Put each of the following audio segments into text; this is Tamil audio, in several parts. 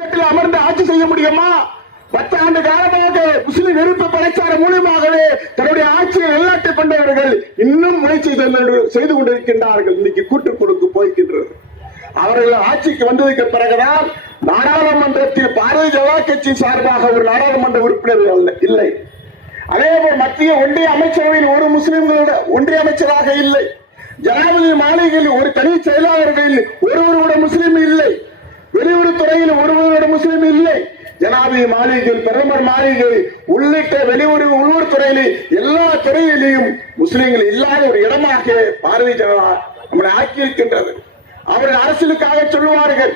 அமர்ந்து ஆட்சி செய்ய முடியுமா? 10 ஆண்டு காலமாக முஸ்லிம் வெறுப்பு பிரச்சாரம் மூலமாகவே தன்னுடைய ஆட்சியை நிலைநாட்டி கொண்டவர்கள் இன்னும் முயற்சி செய்து கொண்டிருக்கின்றார்கள். இன்னைக்கு கூட்டுக்குழுக்கு போய்கின்றது. அவர்கள் ஆட்சிக்கு வந்ததுக்கு பிறகுதான் நாடாளுமன்றத்தில் பாரதிய ஜனதா கட்சி சார்பாக ஒரு நாடாளுமன்ற உறுப்பினர் இல்லை. அதேபோல் மத்திய ஒன்றிய அமைச்சரவையில் ஒரு முஸ்லிம்களோட ஒன்றிய அமைச்சராக இல்லை. ஜனாதிபதி மாளிகையில் ஒரு தனி செயலாளர்களில் ஒருவரோட முஸ்லிம் இல்லை. வெளியுறவுத்துறையில் ஒருவரோட முஸ்லிம் இல்லை. ஜனாதிபதி மாளிகையில், பிரதமர் மாளிகை உள்ளிட்ட உள்ளூர் துறையில எல்லா துறையிலையும் முஸ்லிம்கள் இல்லாத ஒரு இடமாக பாரதிய ஜனதா நம்மளை ஆக்கியிருக்கின்றது. அவர்கள் அரசியலுக்காக சொல்லுவார்கள்,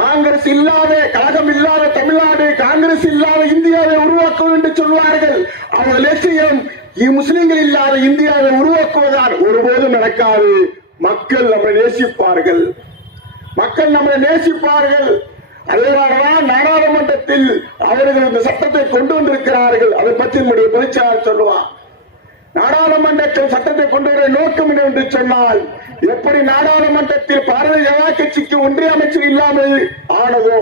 காங்கிரஸ் இல்லாத கழகம் இல்லாத தமிழ்நாடு, காங்கிரஸ் இல்லாத இந்தியாவை உருவாக்கும் என்று சொல்வார்கள். அவர்கள் லட்சியம் முஸ்லிம்கள் இல்லாத இந்தியாவை உருவாக்குவதால் ஒருபோதும் நடக்காது. மக்கள் நம்மை நேசிப்பார்கள், மக்கள் நம்மை நேசிப்பார்கள். அதனால்தான் நாடாளுமன்றத்தில் அவர்கள் இந்த சட்டத்தை கொண்டு வந்திருக்கிறார்கள். அதை பற்றி நம்முடைய பொதுச்செயலாளர் சொல்லுவார். நாடாளுமன்றத்தில் சட்டத்தை கொண்டு வர நோக்கம் என்று சொன்னால், எப்படி நாடாளுமன்றத்தில் பாரதிய ஜனதா கட்சிக்கு ஒன்றிய அமைச்சர் இல்லாமல் ஆனதோ,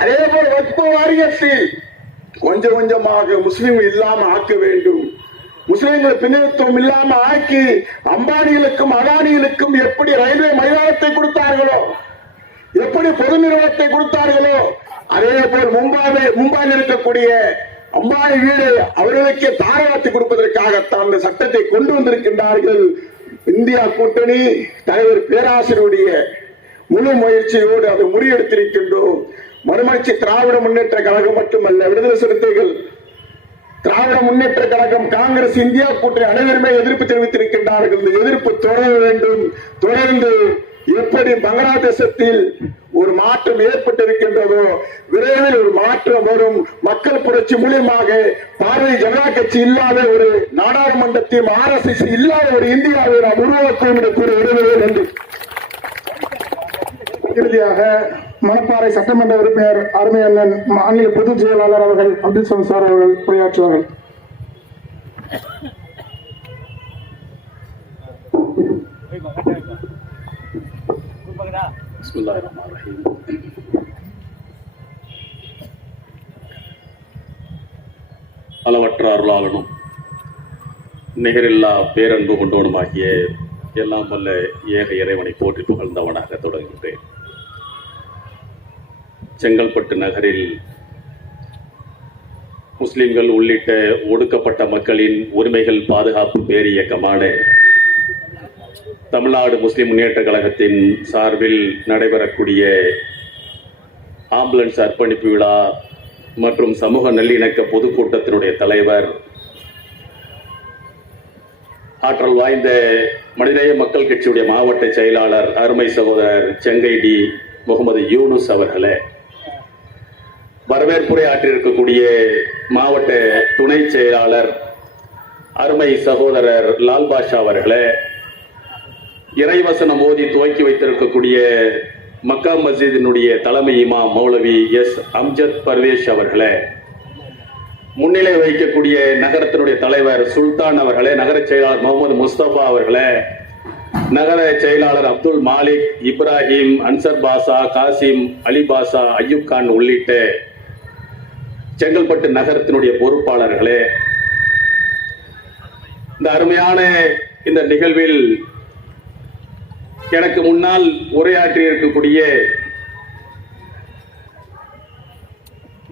அதே போல வக்ஃப் வாரியத்தில் கொஞ்சம் கொஞ்சமாக முஸ்லிம் இல்லாம ஆக்க வேண்டும். முஸ்லிம்கள் பின்னத்துவம் இல்லாம ஆக்கி அம்பானிகளுக்கும் அதானிகளுக்கும் எப்படி ரயில்வே மைதானத்தை கொடுத்தார்களோ, எப்படி பொது நிறுவனத்தை கொடுத்தார்களோ, அதே போல் மும்பாயில் இருக்கக்கூடிய அம்பானி வீடு அவர்களுக்கு தாராளத்தை கொடுப்பதற்காகத்தான் அந்த சட்டத்தை கொண்டு வந்திருக்கின்றார்கள். இந்தியா கூட்டணி தலைவர் பேராசிரியருடைய முழு முயற்சியோடு அதை முறியெடுத்திருக்கின்றோம். மறுமலர்ச்சி திராவிட முன்னேற்ற கழகம் மட்டுமல்ல, விடுதலை சிறுத்தைகள், திராவிட முன்னேற்ற கழகம், காங்கிரஸ், இந்தியா கூட்டணி அனைவருமே எதிர்ப்பு தெரிவித்திருக்கின்றார்கள். இந்த எதிர்ப்பு தொடர வேண்டும். தொடர்ந்து எப்படி பங்களாதேசத்தில் ஒரு மாற்றம் ஏற்பட்டிருக்கின்றதோ, விரைவில் ஒரு மாற்றம் வரும். மக்கள் புரட்சி மூலியமாக பாரதிய ஜனதா கட்சி இல்லாத ஒரு நாடாளுமன்றத்தையும் RSS இல்லாத ஒரு இந்தியாவை நாம் உருவாக்குவோம் என்று கூறி விரும்புகிறேன் என்று. இறுதியாக மணப்பாறை சட்டமன்ற உறுப்பினர் அருமை அண்ணன் மாநில பொதுச் செயலாளர் அவர்கள் அப்துல் சமத் சார் அவர்கள் உரையாற்றுவார்கள். அளவற்ற அருளாளனும் நிகரில்லா பேரன்பு கொண்டவனுமாகிய எல்லாம் வல்ல ஏக இறைவனை போற்றி புகழ்ந்தவனாக தொடங்குகின்றேன். செங்கல்பட்டு நகரில் முஸ்லிம்கள் உள்ளிட்ட ஒடுக்கப்பட்ட மக்களின் உரிமைகள் பாதுகாப்பு பேரியக்கமான தமிழ்நாடு முஸ்லிம் முன்னேற்ற கழகத்தின் சார்பில் நடைபெறக்கூடிய ஆம்புலன்ஸ் அர்ப்பணிப்பு விழா மற்றும் சமூக நல்லிணக்க பொதுக்கூட்டத்தினுடைய தலைவர், ஆற்றல் வாய்ந்த மனிதநேய மக்கள் கட்சியுடைய மாவட்ட செயலாளர் அருமை சகோதரர் செங்கை டி முகமது யூனுஸ் அவர்களே, வரவேற்புரை ஆற்றியிருக்கக்கூடிய மாவட்ட துணை செயலாளர் அருமை சகோதரர் லால் பாஷா அவர்களே, இறைவசனம் ஓதி துவக்கி வைத்திருக்கக்கூடிய மக்கா மஸ்ஜிதினுடைய தலைமை இமாம் மௌலவி எஸ் அம்ஜத் பர்வேஷ் அவர்களே, முன்னிலை வகிக்கக்கூடிய நகரத்தினுடைய தலைவர் சுல்தான் அவர்களே, நகர செயலாளர் முகமது முஸ்தபா அவர்களே, நகர செயலாளர் அப்துல் மாலிக், இப்ராஹிம், அன்சர் பாஷா, காசிம், அலி பாஷா, அய்யூப் கான் உள்ளிட்ட செங்கல்பட்டு நகரத்தினுடைய பொறுப்பாளர்களே, இந்த அருமையான இந்த நிகழ்வில் எனக்கு முன்னால் உரையாற்றி இருக்கக்கூடிய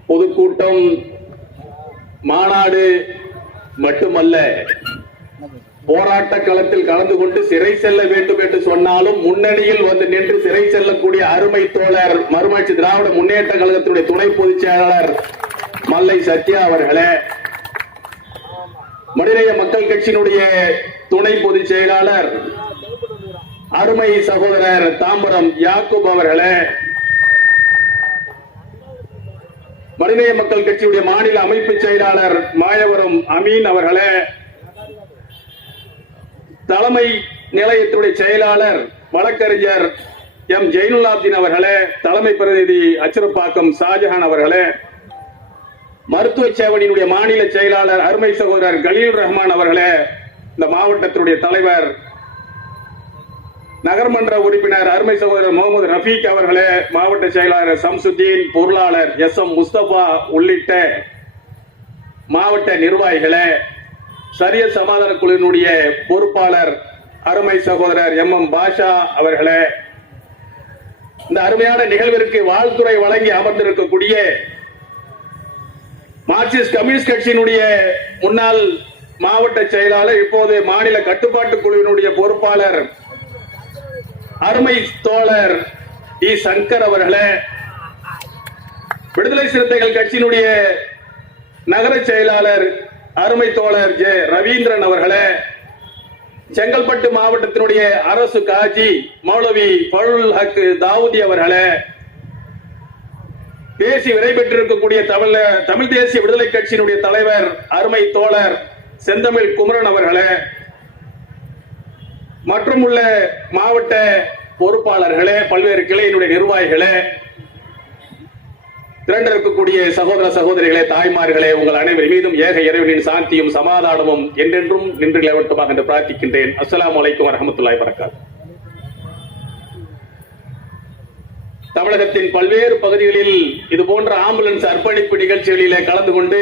பொதுக்கூட்டம், மாநாடு மட்டுமல்ல, போராட்ட களத்தில் கலந்து கொண்டு சிறை செல்ல வேண்டும் என்று சொன்னாலும் முன்னணியில் வந்து நின்று சிறை செல்லக்கூடிய அருமை தோழர் மறுமலர்ச்சி திராவிட முன்னேற்ற கழகத்தினுடைய துணை பொதுச் செயலாளர் மல்லை சத்யா அவர்களே, மனிதநேய மக்கள் கட்சியினுடைய துணை பொதுச் செயலாளர் அருமை சகோதரர் தாம்பரம் யாக்கூப் அவர்களே, மனிதநேய மக்கள் கட்சியுடைய மாநில அமைப்பு செயலாளர் மாயவரம் அமீன் அவர்களே, தலைமை நிலையத்துடைய செயலாளர் வழக்கறிஞர் எம் ஜெயினுல்லாப்தீன் அவர்களே, தலைமை பிரதிநிதி அச்சரப்பாக்கம் ஷாஜஹான் அவர்களே, மருத்துவ சேவனினுடைய மாநில செயலாளர் அருமை சகோதரர் கலீல் ரஹ்மான் அவர்களே, இந்த மாவட்டத்தினுடைய தலைவர் நகர்மன்ற உறுப்பினர் அருமை சகோதரர் முகமது ரஃபீக் அவர்களே, மாவட்ட செயலாளர் சம்சுதீன், பொருளாளர் SM முஸ்தபா உள்ளிட்ட மாவட்ட நிர்வாகிகளே, சரியத் சமாதான குழுவினுடைய பொறுப்பாளர் அருமை சகோதரர் MM பாஷா அவர்களே, இந்த அருமையான நிகழ்விற்கு வாழ்த்துறை வழங்கி அமர்ந்திருக்கக்கூடிய மார்க்சிஸ்ட் கம்யூனிஸ்ட் கட்சியினுடைய முன்னாள் மாவட்ட செயலாளர், இப்போது மாநில கட்டுப்பாட்டு குழுவினுடைய பொறுப்பாளர் அருமை தோழர் சங்கர் அவர்களே, விடுதலை சிறுத்தைகள் கட்சியினுடைய நகர செயலாளர் அருமை தோழர் ஜே ரவீந்திரன் அவர்களே, செங்கல்பட்டு மாவட்டத்தினுடைய அரசு காஜி மௌலவி ஃபருல் ஹக் தாவூதி அவர்களே, தேசிய விரை பெற்றிருக்கக்கூடிய தமிழ் தேசிய விடுதலை கட்சியினுடைய தலைவர் அருமை தோழர் செந்தமிழ் குமரன் அவர்களே, மற்றும் உள்ள மாவட்ட பொறுப்பாளர்களே, பல்வேறு கிளையினுடைய நிர்வாகிகளே, திரண்டிருக்கக்கூடிய சகோதர சகோதரிகளே, தாய்மார்களே, உங்கள் அனைவர் மீதும் ஏக இறைவனின் சாந்தியும் சமாதானமும் என்றென்றும் நின்று நிலவட்டுமாக என்று பிரார்த்திக்கின்றேன். அஸ்ஸலாமு அலைக்கும் வரஹ்மத்துல்லாஹி வபரகாத்துஹு. தமிழகத்தின் பல்வேறு பகுதிகளில் இது போன்ற ஆம்புலன்ஸ் அர்ப்பணிப்பு நிகழ்ச்சிகளிலே கலந்து கொண்டு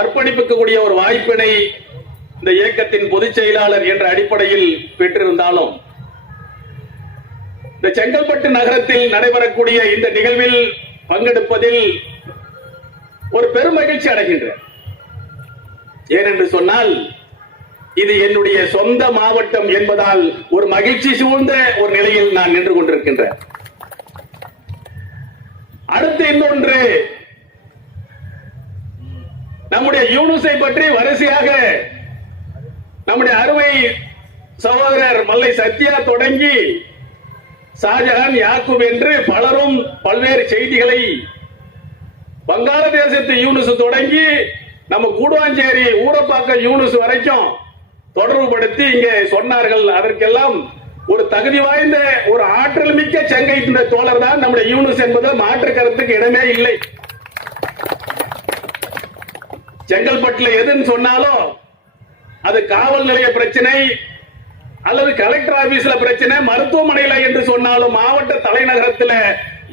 அர்ப்பணிப்புக்கூடிய ஒரு வாய்ப்பினை இந்த இயக்கத்தின் பொதுச் செயலாளர் என்ற அடிப்படையில் பெற்றிருந்தாலும், இந்த செங்கல்பட்டு நகரத்தில் நடைபெறக்கூடிய இந்த நிகழ்வில் பங்கெடுப்பதில் ஒரு பெரும் மகிழ்ச்சி அடைகின்றேன். ஏனென்று சொன்னால், இது என்னுடைய சொந்த மாவட்டம் என்பதால் ஒரு மகிழ்ச்சி சூழ்ந்த ஒரு நிலையில் நான் நின்று கொண்டிருக்கின்றேன். அடுத்து இன்னொன்று, நம்முடைய யூனுஸை பற்றி வரிசையாக நம்முடைய அருமை சகோதரர் மல்லை சத்யா தொடங்கி ஷாஜஹான், யாக்கூப் என்று பலரும் பல்வேறு செய்திகளை வங்காளதேசத்து யூனுஸ் தொடங்கி நம்ம கூடுவாஞ்சேரி ஊரப்பாக்கம் யூனுஸ் வரைக்கும் தொடர்புபடுத்தி இங்கே சொன்னார்கள். அதற்கெல்லாம் ஒரு தகுதி வாய்ந்த ஒரு ஆற்றல் மிக்க செங்கை தோழர் தான் நம்முடைய யூனுஸ் என்பதில் மாற்று கருத்துக்கு இடமே இல்லை. செங்கல்பட்டுல எதுன்னு சொன்னாலும் அது காவல் நிலைய பிரச்சனை அல்லது கலெக்டர் ஆபீஸ்ல பிரச்சனை, மருத்துவமனையில என்று சொன்னாலும் மாவட்ட தலைநகரத்தில்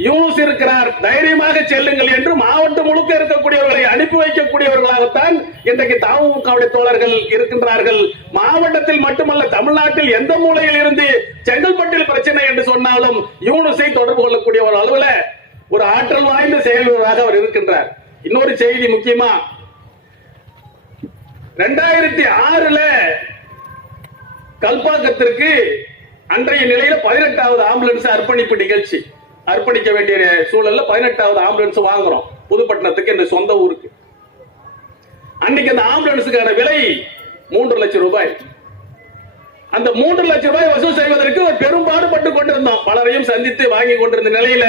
யூனுஸ் இருக்கிறார், தைரியமாக செல்லுங்கள் என்று மாவட்டம் முழுக்க இருக்கக்கூடியவர்களை அனுப்பி வைக்கக்கூடியவர்களாகத்தான் இன்றைக்கு தமுகவுடைய தோழர்கள் இருக்கின்றார்கள். மாவட்டத்தில் மட்டுமல்ல, தமிழ்நாட்டில் எந்த மூலையில் இருந்து செங்கல்பட்டில் பிரச்சனை என்று சொன்னாலும் யூனுஸை தொடர்பு கொள்ளக்கூடிய ஒரு அளவுல ஒரு ஆற்றல் வாய்ந்த செயல்வராக அவர் இருக்கின்றார். இன்னொரு செய்தி முக்கியமா, 2006 கல்பாக்கத்திற்கு அன்றைய நிலையில 18வது ஆம்புலன்ஸ் அர்ப்பணிப்பு நிகழ்ச்சி, அர்ப்பணிக்க வேண்டிய சூழல்ல 18வது ஆம்புலன்ஸ் வாங்குறோம் புதுப்பட்டினத்துக்கு, இந்த சொந்த ஊருக்கு. அன்னைக்கு அந்த ஆம்புலன்ஸுக்கான விலை 3 லட்சம் ரூபாய். அந்த 3 லட்சம் ரூபாய் வசூல் செய்வதற்கு பெரும்பாடுபட்டு கொண்டிருந்தோம். பலரையும் சந்தித்து வாங்கி கொண்டிருந்த நிலையில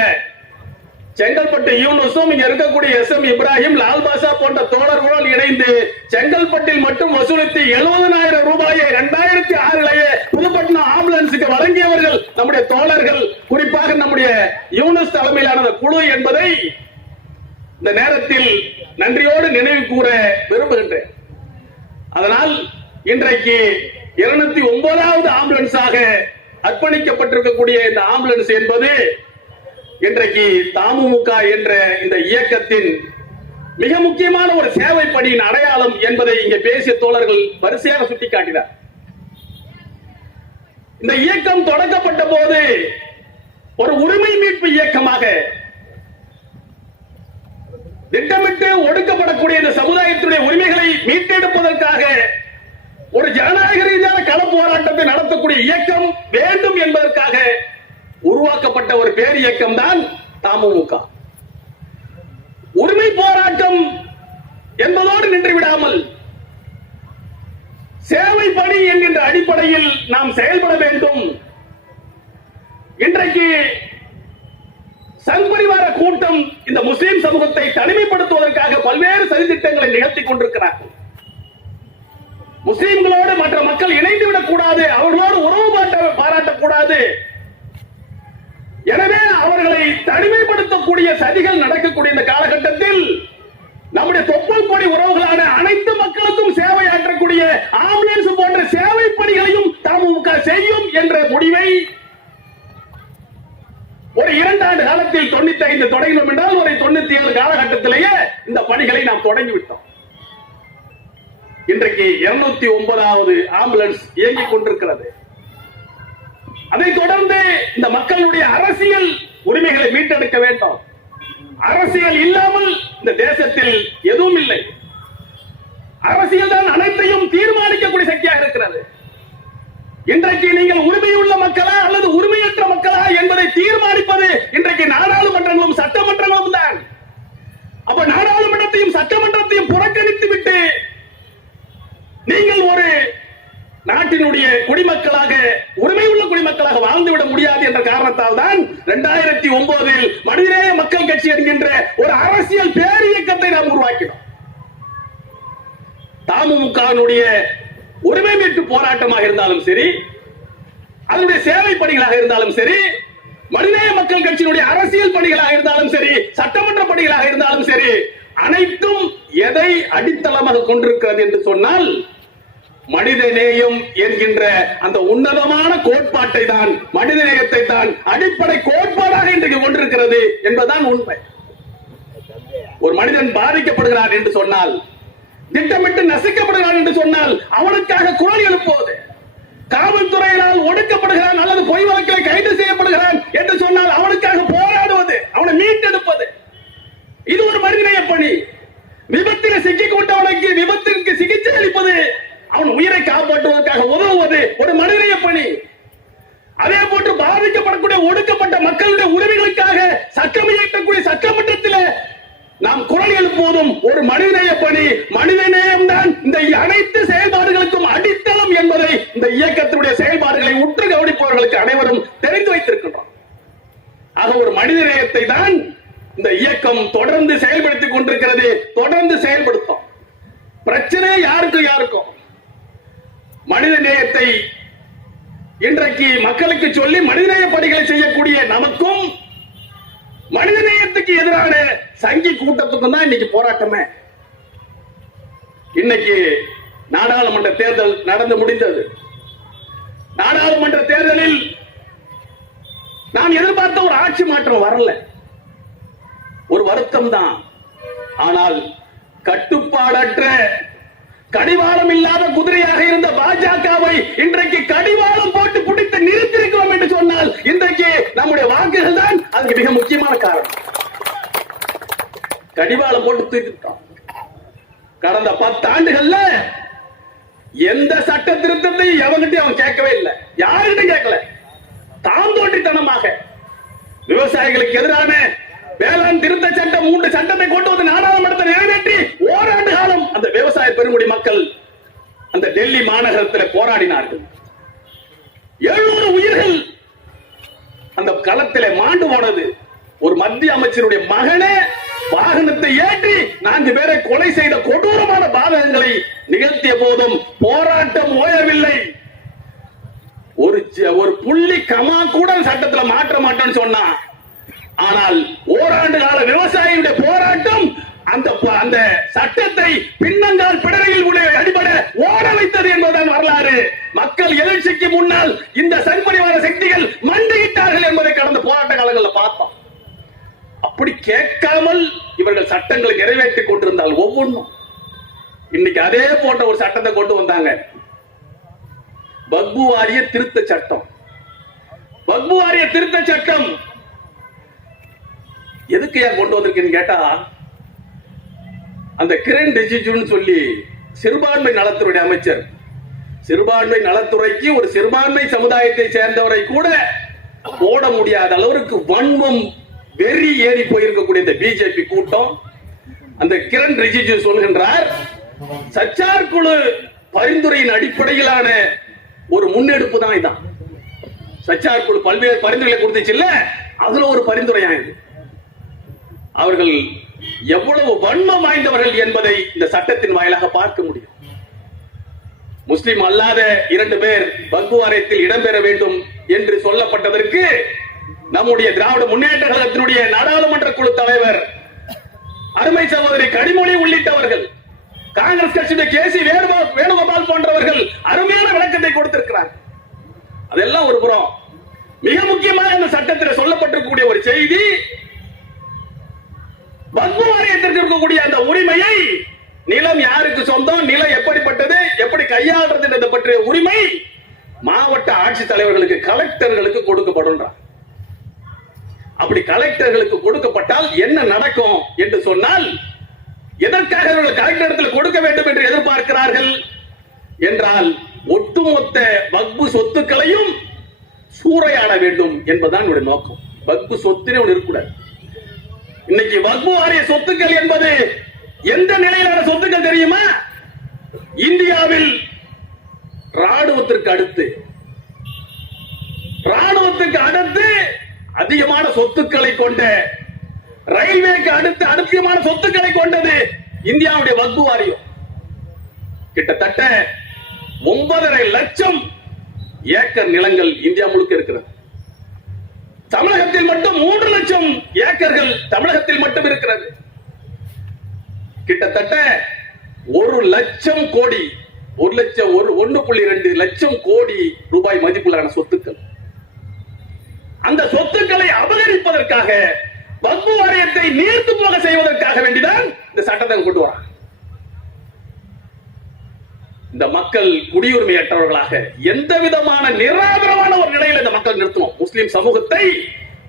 செங்கல்பட்டு யூனுஸும் இங்க இருக்கக்கூடிய SM இப்ராஹிம், லால் பாஷா போன்ற தோழர்களோடு இணைந்து செங்கல்பட்டில் மட்டும் வசூலித்து 70,000 ரூபாயை 2006 புதுப்பட்டினம் ஆம்புலன்ஸுக்கு வழங்கியவர்கள் நம்முடைய தோழர்கள், குறிப்பாக நம்முடைய யூனுஸ் தலைமையிலான குழு என்பதை இந்த நேரத்தில் நன்றியோடு நினைவு கூற விரும்புகின்றேன். அதனால் இன்றைக்கு 209வது ஆம்புலன்ஸாக அர்ப்பணிக்கப்பட்டிருக்கக்கூடிய இந்த ஆம்புலன்ஸ் என்பது இன்றைக்கு தமுக என்ற இந்த இயக்கத்தின் மிக முக்கியமான ஒரு சேவை பணியின் அடையாளம் என்பதை இங்கே பேசிய தோழர்கள் வரிசையாக சுட்டிக்காட்டினார். இந்த இயக்கம் தொடங்கப்பட்ட போது ஒரு உரிமை மீட்பு இயக்கமாக திட்டமிட்டு ஒடுக்கப்படக்கூடிய இந்த சமுதாயத்துடைய உரிமைகளை மீட்டெடுப்பதற்காக ஒரு ஜனநாயக ரீதியான கள போராட்டத்தை நடத்தக்கூடிய இயக்கம் வேண்டும் என்பதற்காக உருவாக்கப்பட்ட ஒரு பேர் இயக்கம் தான் தமுக. உரிமை போராட்டம் என்பதோடு நின்று விடாமல் சேவை பணி என்கின்ற அடிப்படையில் நாம் செயல்பட வேண்டும். இன்றைக்கு சங்பரிவார கூட்டம் இந்த முஸ்லிம் சமூகத்தை தனிமைப்படுத்துவதற்காக பல்வேறு சதித்திட்டங்களை நிகழ்த்திக் கொண்டிருக்கிறார்கள். முஸ்லிம்களோடு மற்ற மக்கள் இணைந்து விடக்கூடாது, அவர்களோடு உறவு பாராட்டக்கூடாது, எனவே அவர்களை தனிமைப்படுத்தக்கூடிய சதிகள் நடக்கக்கூடிய இந்த காலகட்டத்தில் நம்முடைய தொப்புள் கொடி உறவுகளான அனைத்து மக்களுக்கும் சேவை ஆற்றக்கூடிய ஆம்புலன்ஸ் போன்ற சேவை பணிகளையும் தமுக செய்யும் தொடங்கினோம் என்றால் ஒரு 97 காலகட்டத்திலேயே இந்த பணிகளை நாம் தொடங்கிவிட்டோம். இன்றைக்கு 209வது ஆம்புலன்ஸ் இயங்கிக் கொண்டிருக்கிறது. அதைத் தொடர்ந்து இந்த மக்களுடைய அரசியல் உரிமைகளை மீட்டெடுக்க வேண்டும். அரசியல் இல்லாமல் இந்த தேசத்தில் எதுவும் இல்லை. அரசியல் தான் அனைத்தையும் தீர்மானிக்கக்கூடிய சக்தியாக இருக்கிறது. இன்றைக்கு நீங்கள் உரிமையுள்ள மக்களா அல்லது உரிமையற்ற மக்களா என்பதை தீர்மானிப்பது இன்றைக்கு நாடாளுமன்றங்களும் சட்டமன்றங்களும் தான். அப்ப நாடாளுமன்றத்தையும் சட்டமன்றத்தையும் புறக்கணித்து விட்டு நீங்கள் ஒரு நாட்டினுடைய குடிமக்களாக உரிமையுள்ள குடிமக்களாக வாழ்ந்துவிட முடியாது என்ற காரணத்தால் தான் 2009 மனிதநேய மக்கள் கட்சி என்கின்ற ஒரு அரசியல் பேரியக்கத்தை நாம் உருவாக்கினோம். தமுமுகவினுடைய உரிமை மீட்பு போராட்டமாக இருந்தாலும் சரி, அதனுடைய சேவை பணிகளாக இருந்தாலும் சரி, மனிதநேய மக்கள் கட்சியினுடைய அரசியல் பணிகளாக இருந்தாலும் சரி, சட்டமன்ற பணிகளாக இருந்தாலும் சரி, அனைத்தும் எதை அடித்தளமாக கொண்டிருக்கிறது என்று சொன்னால் மனிதநேயம் என்கின்ற அந்த உன்னதமான கோட்பாட்டை தான், மனிதநேயத்தை தான் அடிப்படை கோட்பாடாக இன்றைக்கு கொண்டிருக்கிறது என்பதுதான் உண்மை. ஒரு மனிதன் பாதிக்கப்படுகிறார் என்று சொன்னால், திட்டமிட்டு நசுக்கப்படுகிறான் என்று சொன்னால் அவனுக்காக குரல் எழுப்புவது, காவல்துறையினால் ஒடுக்கப்படுகிறான் அல்லது பொய் வழக்கில் கைது செய்யப்படுகிறான் என்று சொன்னால் அவனுக்காக போராடுவது, அவனை மீட்டெடுப்பது, இது ஒரு மனிதநேய பணி. விபத்தில் சிக்கிக் கொண்டவனுக்கு விபத்திற்கு சிகிச்சை அளிப்பது, அவன் உயிரை காப்பாற்றுவதற்காக உதவுவது ஒரு மனிதநேய பணி. அதே போன்று பாதிக்கப்படக்கூடிய ஒடுக்கப்பட்ட மக்களுடைய உரிமைகளுக்காக சட்டம் இயற்றக்கூடிய சட்டமன்றத்தில் நாம் குரல் எழுப்புவதும் ஒரு மனிதநேய பணி. மனிதநேயம் தான் இந்த அனைத்து செயல்பாடுகளுக்கும் அடித்தளம் என்பதை இந்த இயக்கத்தினுடைய செயல்பாடுகளை உற்று கவனிப்பவர்களுக்கு அனைவரும் தெரிந்து வைத்திருக்கின்றோம். ஆக ஒரு மனிதநேயத்தை தான் இந்த இயக்கம் தொடர்ந்து செயல்படுத்திக் கொண்டிருக்கிறது, தொடர்ந்து செயல்படுத்தும். பிரச்சனை யாருக்கும் மனித நேயத்தை இன்றைக்கு மக்களுக்கு சொல்லி மனிதநேய பணிகளை செய்யக்கூடிய நமக்கும் மனித நேயத்துக்கு எதிரான சங்கி கூட்டத்துக்கும் தான் இன்னைக்கு போராட்டமே. இன்னைக்கு நாடாளுமன்ற தேர்தல் நடந்து முடிந்தது. நாடாளுமன்ற தேர்தலில் நாம் எதிர்பார்த்த ஒரு ஆட்சி மாற்றம் வரல, ஒரு வருத்தம் தான். ஆனால் கட்டுப்பாடற்ற கடிவாளம் இல்லாத குதிரையாக இருந்த பாஜகவை இன்றைக்கு கடிவாளம் போட்டு பிடித்து நிறுத்திருக்கிறோம் என்று சொன்னால் இன்றைக்கு நம்முடைய வாக்குகள் தான் அதுக்கு மிக முக்கியமான காரணம். கடிவாளம் போட்டு தூக்கிட்டோம். கடந்த 10 ஆண்டுகள்ல எந்த சட்ட திருத்தத்தை எவங்கிட்டையும் அவன் கேட்கவே இல்லை, யாருகிட்டையும் கேட்கல. தாம் தோன்றித்தனமாக விவசாயிகளுக்கு எதிரான வேளாண் திருத்த சட்டம் 3 சட்டத்தை கொண்டு வந்து நாடாளுமன்றத்தை நிறைவேற்றி ஓராண்டு காலம் அந்த விவசாய பெருங்குடி மக்கள் அந்த டெல்லி மாநகரத்தில் போராடினார்கள். 700 உயிர்கள் அந்த களத்திலே மாண்டு போனது. ஒரு மத்திய அமைச்சருடைய மகனே வாகனத்தை ஏற்றி 4 பேரை கொலை செய்த கொடூரமான பாதகங்களை நிகழ்த்திய போதும் போராட்டம் ஓயவில்லை. ஒரு புள்ளி கமா கூட சட்டத்தில் மாற்ற மாட்டோம்னு சொன்னா, ஆனால் ஓராண்டு கால விவசாயியுடைய போராட்டம் அந்த சட்டத்தை பின்னங்கால் பிடரையில் அடிபட ஓட வைத்தது என்பதுதான் வரலாறு. மக்கள் எழுச்சிக்கு முன்னால் இந்த சண்பரிவார சக்திகள் மண்டியிட்டார்கள் என்பதை கடந்த போராட்ட காலங்களில் பார்த்தோம். அப்படி கேட்காமல் இவர்கள் சட்டங்களை நிறைவேற்றிக் கொண்டிருந்தால் ஒவ்வொன்றும் இன்னைக்கு அதே போன்ற ஒரு சட்டத்தை கொண்டு வந்தாங்க. வக்பு வாரிய திருத்த சட்டம். வக்பு வாரிய திருத்த சட்டம் எதுக்கு ஏன் கொண்டு வந்திருக்கேன்னு கேட்டா, அந்த கிரண் ரிஜிஜுன்னு சொல்லி சிறுபான்மை நலத்துறை அமைச்சர், சிறுபான்மை நலத்துறைக்கு ஒரு சிறுபான்மை சமுதாயத்தை சேர்ந்தவரை கூட போட முடியாத அளவிற்கு வன்மம் வெறி ஏறி போயிருக்கக்கூடிய இந்த பிஜேபி கூட்டம், அந்த கிரண் ரிஜிஜு சொல்கின்றார், சச்சார் குழு பரிந்துரையின் அடிப்படையிலான ஒரு முன்னெடுப்பு தான் இதான். சச்சார் குழு பல்வேறு பரிந்துரைகளை கொடுத்துச்சு இல்ல, அதுல ஒரு பரிந்துரையா இது. அவர்கள் எவ்வளவு வன்மம் வாய்ந்தவர்கள் என்பதை இந்த சட்டத்தின் வாயிலாக பார்க்க முடியும். முஸ்லிம் அல்லாத 2 பேர் வக்பு வாரியத்தில் இடம்பெற வேண்டும் என்று சொல்லப்பட்டதற்கு நம்முடைய திராவிட முன்னேற்ற கழகத்தினுடைய நாடாளுமன்ற குழு தலைவர் அருமை சகோதரி கனிமொழி உள்ளிட்டவர்கள், காங்கிரஸ் கட்சியுடைய கேசி வேணுகோபால் போன்றவர்கள் அருமையான விளக்கத்தை கொடுத்திருக்கிறார். அதெல்லாம் ஒரு புறம். மிக முக்கியமாக இந்த சட்டத்தில் சொல்லப்பட்டிருக்கக்கூடிய ஒரு செய்தி, இருக்கக்கூடிய அந்த உரிமையை, நிலம் யாருக்கு சொந்தம், நிலம் எப்படிப்பட்டது, எப்படி கையாளுறது என்பதை பற்றிய உரிமை மாவட்ட ஆட்சித்தலைவர்களுக்கு, கலெக்டர்களுக்கு கொடுக்கப்படும். அப்படி கலெக்டர்களுக்கு கொடுக்கப்பட்டால் என்ன நடக்கும் என்று சொன்னால், எதற்காக இவர்கள் கலெக்டரிடத்தில் கொடுக்க வேண்டும் என்று எதிர்பார்க்கிறார்கள் என்றால், ஒட்டுமொத்த வக்பு சொத்துக்களையும் சூறையாட வேண்டும் என்பதுதான் என்னுடைய நோக்கம். வக்பு சொத்துனே ஒன்று இருக்கக்கூடாது. இன்னைக்கு வக்பு வாரிய சொத்துக்கள் என்பது எந்த நிலையிலான சொத்துக்கள் தெரியுமா? இந்தியாவில் ராணுவத்திற்கு அடுத்து அதிகமான சொத்துக்களை கொண்ட, ரயில்வேக்கு அடுத்து அதிகமான சொத்துக்களை கொண்டது இந்தியாவுடைய வக்பு வாரியம். கிட்டத்தட்ட 9.5 லட்சம் ஏக்கர் நிலங்கள் இந்தியா முழுக்க இருக்கிறது. தமிழகத்தில் மட்டும் 3 லட்சம் ஏக்கர்கள் தமிழகத்தில் மட்டும் இருக்கிறது. கிட்டத்தட்ட 1 லட்சம் கோடி, 1.2 லட்சம் கோடி ரூபாய் மதிப்பிலான சொத்துக்கள். அந்த சொத்துக்களை அபகரிப்பதற்காக, வக்பு வாரியத்தை நீர்த்து போக செய்வதற்காக வேண்டிதான் இந்த சட்டத்தை கொண்டு வராங்க. இந்த மக்கள் குடியுரிமையற்றவர்களாக, எந்த விதமான நிராதரவான ஒரு நிலையில் இந்த மக்கள் நிறுத்தணும். முஸ்லிம் சமூகத்தை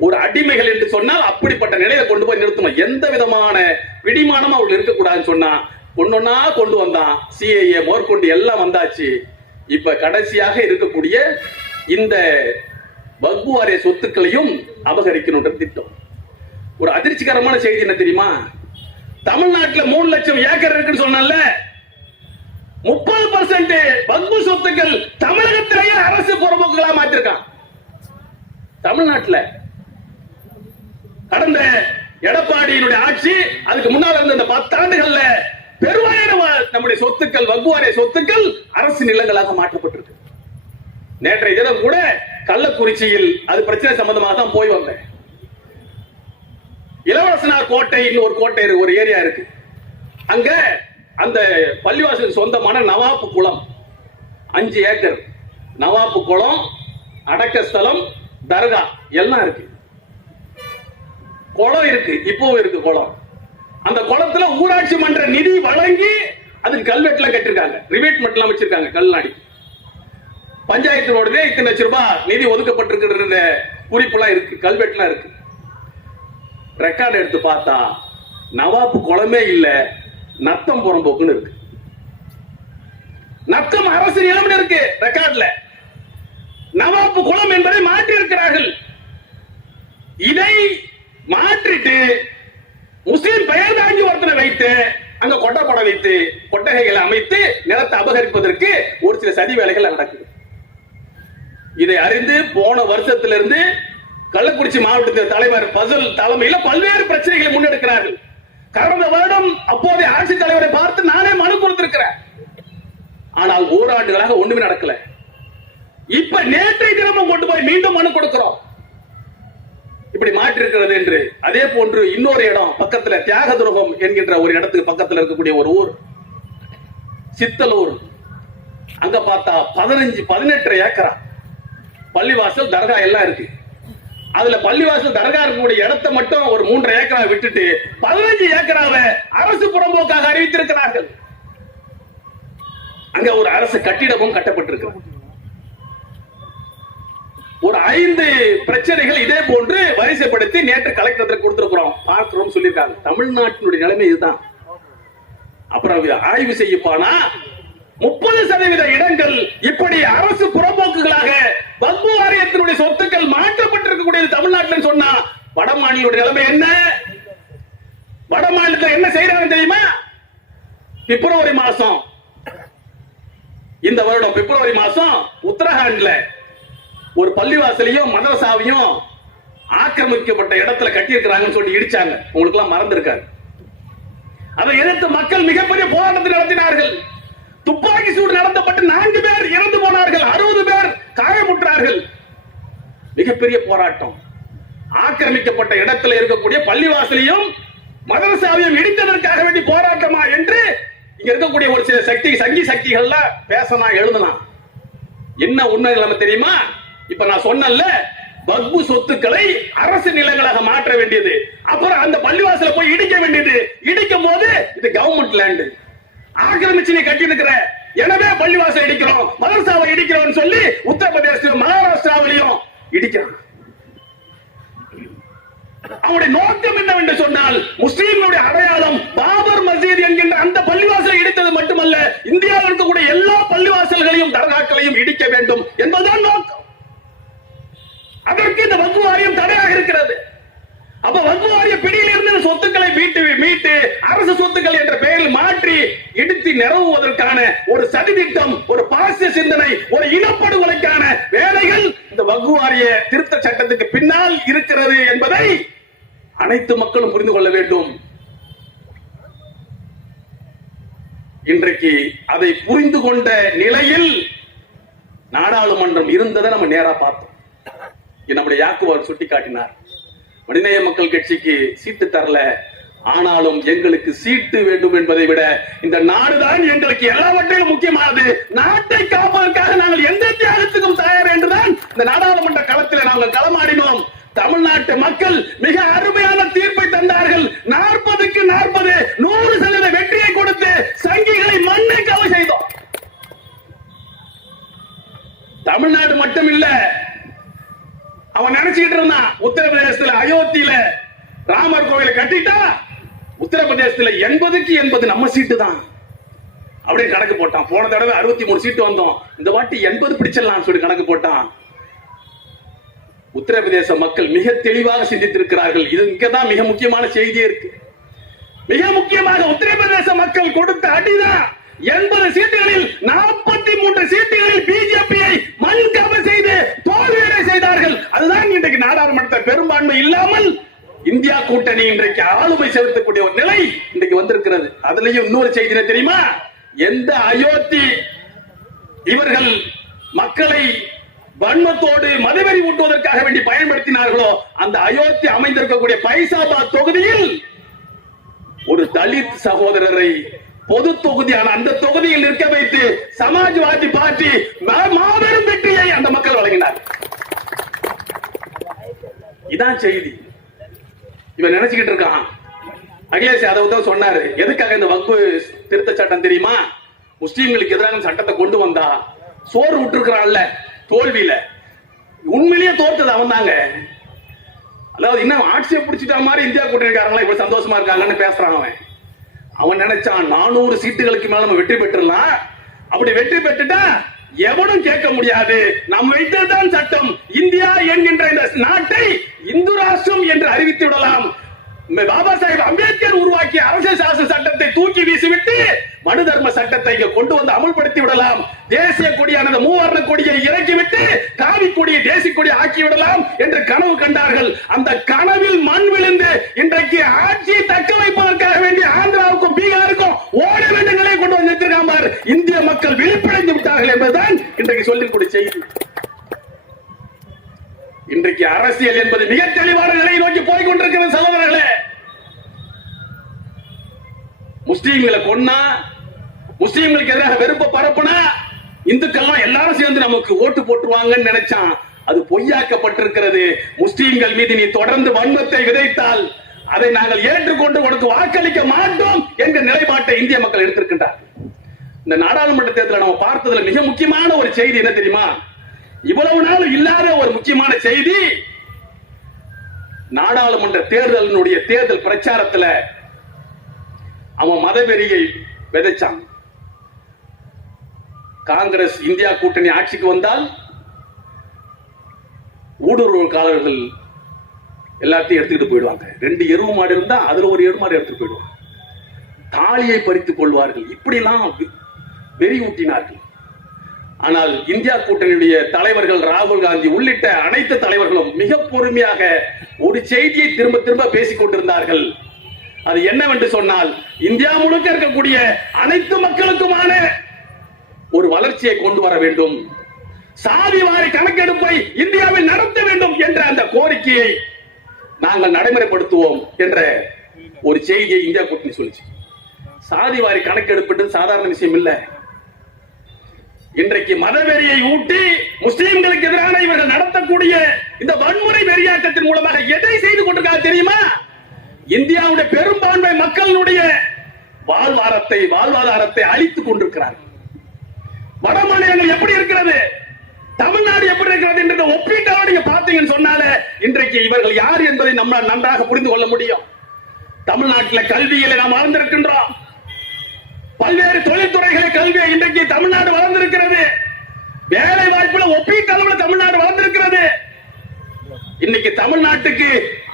ஒரு அடிமைகள் என்று சொன்னால் அப்படிப்பட்ட நிலையில கொண்டு போய் நிறுத்தணும். எந்த விதமான பிடிமானமும் அவர்கள் இருக்கக்கூடாதுன்னு சொன்னா ஒன்னொன்னா கொண்டு வந்தான். சிஏஏ மேற்கொண்டு எல்லாம் வந்தாச்சு. இப்ப கடைசியாக இருக்கக்கூடிய இந்த வக்பு வாரிய சொத்துக்களையும் அபகரிக்கணும்ன்ற திட்டம். ஒரு அதிர்ச்சிகரமான செய்தி என்ன தெரியுமா? தமிழ்நாட்டில் 3 லட்சம் ஏக்கர் இருக்குன்னு சொன்னல, 30% வக்பு சொத்துக்கள் தமிழகத்திலேயே அரசு புறம்போக்குகளா மாற்றிருக்கான். தமிழ்நாட்டில் கடந்த எடப்பாடியினுடைய ஆட்சி, அதுக்கு முன்னால் இருந்த இந்த 10 ஆண்டுகள்ல பெருவாரியான நம்முடைய சொத்துக்கள், வக்பு வாரிய சொத்துக்கள் அரசு நிலங்களாக மாற்றப்பட்டிருக்கு. நேற்றைய தினம் கூட கள்ளக்குறிச்சியில் அது பிரச்சனை சம்பந்தமாக தான் போய் வந்தேன். இளவரசனார் கோட்டைன்னு ஒரு கோட்டை, ஒரு ஏரியா இருக்கு. அங்க அந்த பள்ளிவாசலுக்கு சொந்தமான நவாப்பு குளம் 5 ஏக்கர், நவாப்பு குளம், அடக்க ஸ்தலம், தர்கா எல்லாம் இருக்கு. குளம் இருக்கு, இப்பவும் இருக்கு குளம். அந்த குளத்துல ஊராட்சி மன்ற நிதி வழங்கி அதுக்கு கல்வெட்டுல கட்டிருக்காங்க, ரிவேட்மெண்ட் எல்லாம் வச்சிருக்காங்க. கல்நாடி பஞ்சாயத்து இத்தனை லட்சம் ரூபாய் நிதி ஒதுக்கப்பட்டிருக்கிற குறிப்புலாம் இருக்கு, கல்வெட்டுலாம் இருக்கு. ரெக்கார்டு எடுத்து பார்த்தா நவாப்பு குளமே இல்ல, நத்தம் புறம்போக்குன்னு இருக்கு. நத்தம் அரசு நிலம் இருக்கு ரெக்கார்ட்ல. நவாப்பு குளம் என்பதை மாற்றி இருக்கிறார்கள். இதை மாற்றிட்டு முஸ்லிம் பெயர் தாங்கி ஒருத்தனை வைத்து அங்க கொட்டை வைத்து கொட்டகைகளை அமைத்து நிலத்தை அபகரிப்பதற்கு ஒரு சில சதி வேலைகள் நடக்குது. இதை அறிந்து போன வருஷத்திலிருந்து கள்ளக்குறிச்சி மாவட்டத்தின் தலைவர் பசல் தலைமையில் பல்வேறு பிரச்சனைகளை முன்னெடுக்கிறார்கள். கடந்த வருடம் அப்போதைய ஆட்சித் தலைவரை பார்த்து நானே மனு கொடுத்திருக்கிறேன். ஆனால் ஓராண்டுகளாக ஒண்ணுமே நடக்கல. இப்ப நேற்றைய தினமும் கொண்டு போய் மீண்டும் மனு கொடுக்கிறோம். இப்படி மாற்றி இருக்கிறது என்று. அதே போன்று இன்னொரு இடம் பக்கத்துல தியாகதுருகம் என்கின்ற ஒரு இடத்துக்கு பக்கத்தில் இருக்கக்கூடிய ஒரு ஊர் சித்தலூர். அங்க பார்த்தா 18 ஏக்கரா பள்ளிவாசல், தர்கா எல்லாம் இருக்கு. அதுல பள்ளிவாசல், தர்கா இருக்கக்கூடிய இடத்தை மட்டும் ஒரு 3.5 ஏக்கரா விட்டுட்டு 15 ஏக்கராவை அரசு புறம்போக்காக அறிவித்திருக்கிறார்கள். அங்க ஒரு அரசு கட்டிடமும் கட்டப்பட்டிருக்கிறது. ஒரு 5 பிரச்சனைகள் இதே போன்று வரிசைப்படுத்தி நேற்று கலெக்டர் கொடுத்திருக்கிறோம், பார்க்கிறோம் சொல்லியிருக்காங்க. தமிழ்நாட்டினுடைய நிலைமை இதுதான். அப்புறம் ஆய்வு செய்யப்பானா 30% இடங்கள் இப்படி அரசு புறம்போக்குகளாக வக்பு வாரியத்தினுடைய சொத்துக்கள் மாற்றப்பட்டிருக்கக்கூடியது தமிழ்நாட்டில் சொன்னா, வட மாநிலங்களுடைய நிலைமை என்ன? வட மாநிலத்தில் என்ன செய்யறாங்க தெரியுமா? பிப்ரவரி மாசம், இந்த வருடம் பிப்ரவரி மாசம் உத்தரகாண்ட்ல ஒரு பள்ளிவாசலையும் மதரசாவையும் ஆக்கிரமிக்கப்பட்ட இடத்துல கட்டி இருக்கிறாங்கன்னு சொல்லி இடிச்சாங்க. உங்களுக்கு எல்லாம் மறந்திருக்காங்க. அதை எதிர்த்து மக்கள் மிகப்பெரிய போராட்டத்தை நடத்தினார்கள். துப்பாக்கி சூடு நடத்தப்பட்டு 4 பேர் இறந்து போனார்கள், 60 பேர் காயமுற்றார்கள். மிகப்பெரிய போராட்டம். ஆக்கிரமிக்கப்பட்ட இடத்துல இருக்கக்கூடிய பள்ளிவாசலையும் மதரசாவையும் இடித்ததற்காக வேண்டி போராட்டமா என்று இங்க இருக்கக்கூடிய ஒரு சில சங்கி சக்திகள்ல பேசலாம், எழுதலாம். என்ன உண்மை நிலைமை தெரியுமா? இப்ப நான் சொன்னல, வக்பு சொத்துக்களை அரசு நிலங்களாக மாற்ற வேண்டியது. அப்புறம் அந்த பள்ளிவாசல போய் இடிக்க வேண்டியது. இடிக்கும் போது இது கவர்மெண்ட் லேண்ட் ஆக்கிரமிச்சு நீ கட்டி இருக்கிற, எனவே பள்ளிவாசல் இடிக்கிறோம், மதரசாவை இடிக்கிறோம் சொல்லி உத்தரப்பிரதேச மகாராஷ்டிராவிலையும் இடிக்கிறான். அவருடைய நோக்கம் என்னவென்று சொன்னால், முஸ்லீம்களுடைய அடையாளம் பாபர் மஸ்ஜித் என்கின்ற அந்த பள்ளிவாசலை இடித்தது மட்டுமல்ல, இந்தியாவில் இருக்கக்கூடிய எல்லா பள்ளிவாசல்களையும் தர்காக்களையும் இடிக்க வேண்டும் என்பதுதான் நோக்கம். அதற்கு இந்த வக்ஃப் வாரியம் தடையாக இருக்கிறது. அப்ப வக்ஃப் வாரிய பிடியில் இருந்து சொத்துக்களை மீட்டு அரசு சொத்துக்கள் என்ற பெயரில் மாற்றி இடித்து நிரவுவதற்கான ஒரு சதித்திட்டம், ஒரு பாசிச சிந்தனை, ஒரு இனப்படுகொலைக்கான வேலைகள் இந்த வக்ஃப் வாரிய திருத்த சட்டத்துக்கு பின்னால் இருக்கிறது என்பதை அனைத்து மக்களும் புரிந்து கொள்ள வேண்டும். இன்றைக்கு அதை புரிந்து கொண்ட நிலையில் நாடாளுமன்றம் இருந்ததை நம்ம நேரா பார்த்தோம். நம்முடைய யாக்குவார் சுட்டி காட்டினார், மனிதநேய மக்கள் கட்சிக்கு சீட்டு தரல, ஆனாலும் எங்களுக்கு சீட்டு வேண்டும் என்பதை விட இந்த நாடுதான் எங்களுக்கு எல்லாவற்றிலும் முக்கியமானது. நாட்டை காப்பதற்காக நாங்கள் எந்த தியாகத்துக்கும் தயார் என்றுதான் இந்த நாடாளுமன்ற களத்தில் நாங்கள் களமாடினோம். தமிழ்நாட்டு மக்கள் மிக அருமையான தீர்ப்பை தந்தார்கள். 40க்கு 40 100% வெற்றியை கொடுத்து சங்கிகளை மண்ணை கவ செய்தோம். தமிழ்நாடு மட்டும் இல்ல, அவன் நினைச்சிட்டு இருந்தான் உத்தரப்பிரதேசத்துல அயோத்தியில ராமர் கோவிலை கட்டிட்டா உத்தரப்பிரதேசத்துல 80க்கு 80 நம்ம சீட்டு தான் அப்படியே கணக்கு போட்டான். போன தடவை 63 சீட்டு வந்தோம், இந்த வாட்டி 80 பிடிச்சிடலாம் சொல்லி கணக்கு போட்டான். உத்தரப்பிரதேச மக்கள் மிக தெளிவாக சிந்தித்திருக்கிறார்கள். இது இங்கதான் மிக முக்கியமான செய்தியே இருக்கு. மிக முக்கியமாக உத்தரப்பிரதேச மக்கள் கொடுத்த அடிதான் 80 சீட்டுகளில் 43 சீட்டுகளில் பிஜேபியை மண்கவ செய்து தோல்வியடை செய்தார்கள். அதுதான் இன்றைக்கு நாடாளுமன்ற பெரும்பான்மை இல்லாமல் இந்தியா கூட்டணி இன்றைக்கு ஆளுமை செலுத்தக்கூடிய ஒரு நிலை இன்றைக்கு வந்திருக்கிறது. அதுலயும் இன்னொரு செய்தி தெரியுமா? எந்த அயோத்தி இவர்கள் மக்களை வன்மத்தோடு மதவெறி ஊட்டுவதற்காக வேண்டி பயன்படுத்தினார்களோ அந்த அயோத்தி அமைந்திருக்கக்கூடிய பைசாபாத் தொகுதியில் ஒரு தலித் சகோதரரை பொது தொகுதியான அந்த தொகுதியில் நிற்க வைத்து சமாஜ்வாதி பார்ட்டி மாபெரும் வெற்றியை அந்த மக்கள் வழங்கினார். இதான் செய்தி. இவன் நினைச்சுக்கிட்டு இருக்கான். அகிலேஷ் யாதவ் தான் சொன்னாரு, எதுக்காக இந்த வக்ஃப் திருத்த சட்டம் தெரியுமா? முஸ்லீம்களுக்கு எதிராக சட்டத்தை கொண்டு வந்தா சோறு விட்டுருக்கிறான்ல தோல்வியில, உண்மையிலேயே தோற்றது அவன் தாங்க. அதாவது இன்னும் ஆட்சியை பிடிச்சிட்ட மாதிரி இந்தியா கூட்டணிக்காரங்களா இப்ப சந்தோஷமா இருக்காங்கன்னு பேசுறான் அவன். அவன் நினைச்சான் 400 சீட்டுகளுக்கு மேல நம்ம வெற்றி பெற்றலாம். அப்படி வெற்றி பெற்றுட்டா எவனும் கேட்க முடியாது, நாம் வைத்ததுதான் சட்டம், இந்தியா என்கின்ற இந்த நாட்டை இந்து ராஷ்டிரம் என்று அறிவித்து விடலாம். பாபா சாஹிப் அம்பேத்கர் உருவாக்கிய அரசியல் சாசன சட்டத்தை தூக்கி வீசிவிட்டு மனு தர்ம சட்டத்தை இங்க கொண்டு வந்து அமல்படுத்தி விடலாம். தேசிய கொடியானது மூவர்ண கொடியை இறக்கிவிட்டு காவி கொடியை தேசிய கொடி ஆக்கி விடலாம் என்று கனவு கண்டார்கள். அந்த கனவில் மண் விழுந்து இன்றைக்கு ஆட்சியை தக்க வைப்பதற்காக வேண்டிய ஆந்திராவுக்கும் பீகாருக்கும் ஓட வேண்டிய நிலையை கொண்டு வந்திருக்காங்க. இந்திய மக்கள் விழிப்படைந்து விட்டார்கள் என்பதுதான் இன்றைக்கு சொல்லிக்கூடிய செய்தி. இன்றைக்கு அரசியல் என்பது மிக தெளிவான நிலையை நோக்கி போய் கொண்டிருக்கிற சகோதரர்களே. முஸ்லீம்களை கொன்னா, முஸ்லீம்களுக்கு எதிராக வெறுப்ப பரப்புனா இந்துக்கள் எல்லாரும் சேர்ந்து நமக்கு ஓட்டு போட்டுருவாங்கன்னு நினைச்சான். அது பொய்யாக்கப்பட்டிருக்கிறது. முஸ்லீம்கள் மீது நீ தொடர்ந்து வன்மத்தை விதைத்தால் அதை நாங்கள் ஏற்றுக்கொண்டு உனக்கு வாக்களிக்க மாட்டோம் என்ற நிலைப்பாட்டை இந்திய மக்கள் எடுத்திருக்கின்றார். இந்த நாடாளுமன்ற தேர்தலை நம்ம பார்த்ததுல மிக முக்கியமான ஒரு செய்தி என்ன தெரியுமா? இவ்வளவு நாள் இல்லாத ஒரு முக்கியமான செய்தி, நாடாளுமன்ற தேர்தலினுடைய தேர்தல் பிரச்சாரத்தில் அவன் மதவெறியை விதைச்சான். காங்கிரஸ் இந்தியா கூட்டணி ஆட்சிக்கு வந்தால் ஊடுருவல்காரர்கள் எல்லாத்தையும் எடுத்துக்கிட்டு போயிடுவாங்க. 2 எருவு மாடு இருந்தா அதுல ஒரு எருவு மாடு எடுத்துட்டு போயிடுவாங்க. தாலியை பறித்துக் கொள்வார்கள். இப்படி எல்லாம் வெறி ஊட்டினார்கள். ஆனால் இந்தியா கூட்டணியுடைய தலைவர்கள் ராகுல் காந்தி உள்ளிட்ட அனைத்து தலைவர்களும் மிக பொறுமையாக ஒரு செய்தியை திரும்ப திரும்ப பேசிக் கொண்டிருந்தார்கள். அது என்னவென்று சொன்னால், இந்தியா முழுக்க இருக்கக்கூடிய அனைத்து மக்களுக்குமான ஒரு வளர்ச்சியை கொண்டு வர வேண்டும், சாதி வாரி கணக்கெடுப்பை இந்தியாவில் நடத்த வேண்டும் என்ற அந்த கோரிக்கையை நாங்கள் நடைமுறைப்படுத்துவோம் என்ற ஒரு செய்தியை இந்தியா கூட்டணி சொல்லிச்சு. சாதி வாரி கணக்கெடுப்பு சாதாரண விஷயம் இல்ல. இன்றைக்கு மதவெறியை ஊட்டி முஸ்லிம்களுக்கு எதிரான இவர்கள் நடத்தக்கூடிய இந்த வன்முறை வெறியாட்டத்தின் மூலமாக எதை செய்து கொண்டிருக்காங்க தெரியுமா? இந்தியாவுடைய பெரும்பான்மை மக்களுடைய வாழ்வாதாரத்தை அழித்துக் கொண்டிருக்கிறார்கள். வட மாநிலங்கள் எப்படி இருக்கிறது, தமிழ்நாடு எப்படி இருக்கிறது என்ற ஒப்பீட்டோட நீங்க பாத்தீங்கன்னு சொன்னாலே இன்றைக்கு இவர்கள் யார் என்பதை நம்மால் நன்றாக புரிந்து கொள்ள முடியும். தமிழ்நாட்டில் கல்வியில நாம் வளர்ந்திருக்கின்றோம். பல்வேறு தொழில்துறைகளை கல்வியை இன்றைக்கு தமிழ்நாடு வளர்ந்திருக்கிறது. வேலை வாய்ப்புல ஒப்பீட்டளவில் தமிழ்நாடு வளர்ந்திருக்கிறது. இன்னைக்கு தமிழ்நாட்டுக்கு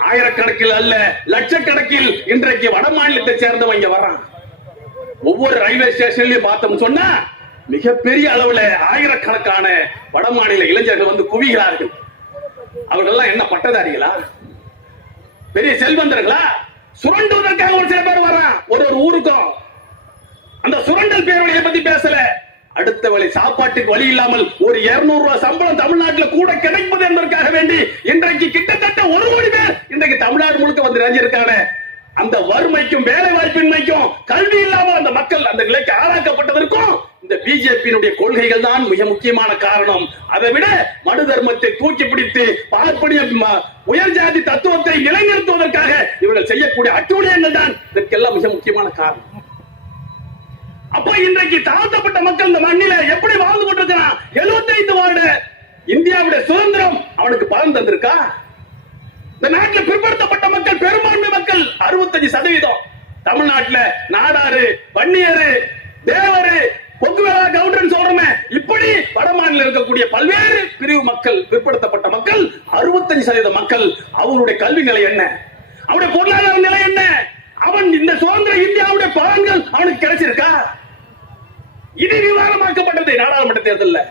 ஆயிரக்கணக்கில் அல்ல லட்சக்கணக்கில் இன்றைக்கு வட மாநிலத்தை சேர்ந்தவங்க வர்றாங்க. ஒவ்வொரு ரயில்வே ஸ்டேஷன்லயும் பார்த்தோம் சொன்னா மிகப்பெரிய அளவுல ஆயிரக்கணக்கான வட மாநில இளைஞர்கள் வந்து குவிகிறார்கள். அவர்கள் எல்லாம் என்ன பட்டதாரிகளா, பெரிய செல்வந்தர்களா? சுரண்டுவதற்காக ஒரு சில பேர் வர்றான் ஒரு ஊருக்கும். அந்த சுரண்டல் பேரவழியை பத்தி பேசல. அடுத்த வேளை சாப்பாட்டுக்கு வழி இல்லாமல் ஒரு 200 ரூபாய் சம்பளம் தமிழ்நாட்டில் கூட கிடைப்பது என்பதற்காக வேண்டி இன்றைக்கு கிட்டத்தட்ட 1 கோடி பேர் இன்றைக்கு தமிழ்நாடு முழுக்க வந்து நிறைஞ்சிருக்காங்க. அந்த வறுமைக்கும் வேலை வாய்ப்பின்மைக்கும் கல்வி இல்லாமல் அந்த மக்கள் அந்த நிலைக்கு ஆளாக்கப்பட்டதற்கும் இந்த பிஜேபியினுடைய கொள்கைகள் தான் மிக முக்கியமான காரணம். அதை விட மனு தர்மத்தை தூக்கி பிடித்து பார்ப்பனிய உயர் ஜாதி தத்துவத்தை நிலைநிறுத்துவதற்காக இவர்கள் செய்யக்கூடிய அட்டூழியங்கள் தான் இதற்கெல்லாம் மிக முக்கியமான காரணம். அப்போ இன்றைக்கு தாழ்த்தப்பட்ட மக்கள் இந்த மண்ணில எப்படி வாழ்ந்து கொண்டிருக்கிறான்? 75 வருட இந்தியாவுடைய சுதந்திரம் அவனுக்கு பலன் தந்திருக்கா? இந்த நாட்டில் பிற்படுத்தப்பட்ட மக்கள் பெரும்பான்மை மக்கள் 65%. தமிழ்நாட்டில் நாடாரு, வன்னியரு, தேவரு, பொக்குவேலா, கவுண்டர் சொல்றோமே, இப்படி வட மாநிலம் இருக்கக்கூடிய பல்வேறு பிரிவு மக்கள், பிற்படுத்தப்பட்ட மக்கள் 65% மக்கள். அவருடைய கல்வி நிலை என்ன, அவருடைய பொருளாதார நிலை என்ன, அவன் இந்த சுதந்திர இந்தியாவுடைய பலன்கள் அவனுக்கு கிடைச்சிருக்கா? இது விவாதமாக்கப்பட்டது நாடாளுமன்ற தேர்தலில்.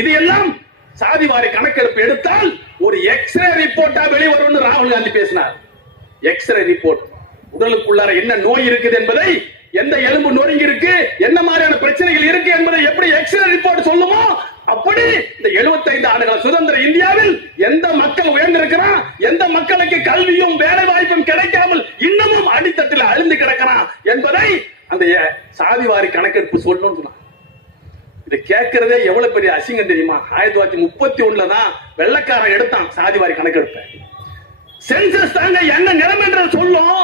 இது எல்லாம் சாதிவாரி கணக்கெடுப்பு எடுத்தால் ஒரு எக்ஸ்ரே ரிப்போர்ட்டா வெளிவரும் ராகுல் காந்தி பேசினார். எக்ஸ்ரே ரிப்போர்ட், உடலுக்குள்ளார என்ன நோய் இருக்குது என்பதை, எந்த எலும்பு நொறுங்கி இருக்கு, என்ன மாதிரியான பிரச்சனைகள் இருக்கு என்பதை எப்படி எக்ஸ்ரே ரிப்போர்ட் சொல்லுமோ அப்படி இந்த 75 ஆண்டுகள் சுதந்திர இந்தியாவில் எந்த மக்கள் உயர்ந்திருக்கிறான், எந்த மக்களுக்கு கல்வியும் வேலை வாய்ப்பும் கிடைக்காமல் இன்னமும் அடித்தட்டில் அழிந்து கிடக்கிறான் என்பதை அந்த சாதிவாரி கணக்கெடுப்பு சொல்லணும்னு சொன்னான். இதை கேட்கிறதே எவ்வளவு பெரிய அசிங்கம் தெரியுமா? 1931 தான் வெள்ளக்காரன் எடுத்தான் சாதிவாரி கணக்கெடுப்ப. சென்சஸ் தாங்க என்ன நிலைமை என்று சொல்லும்,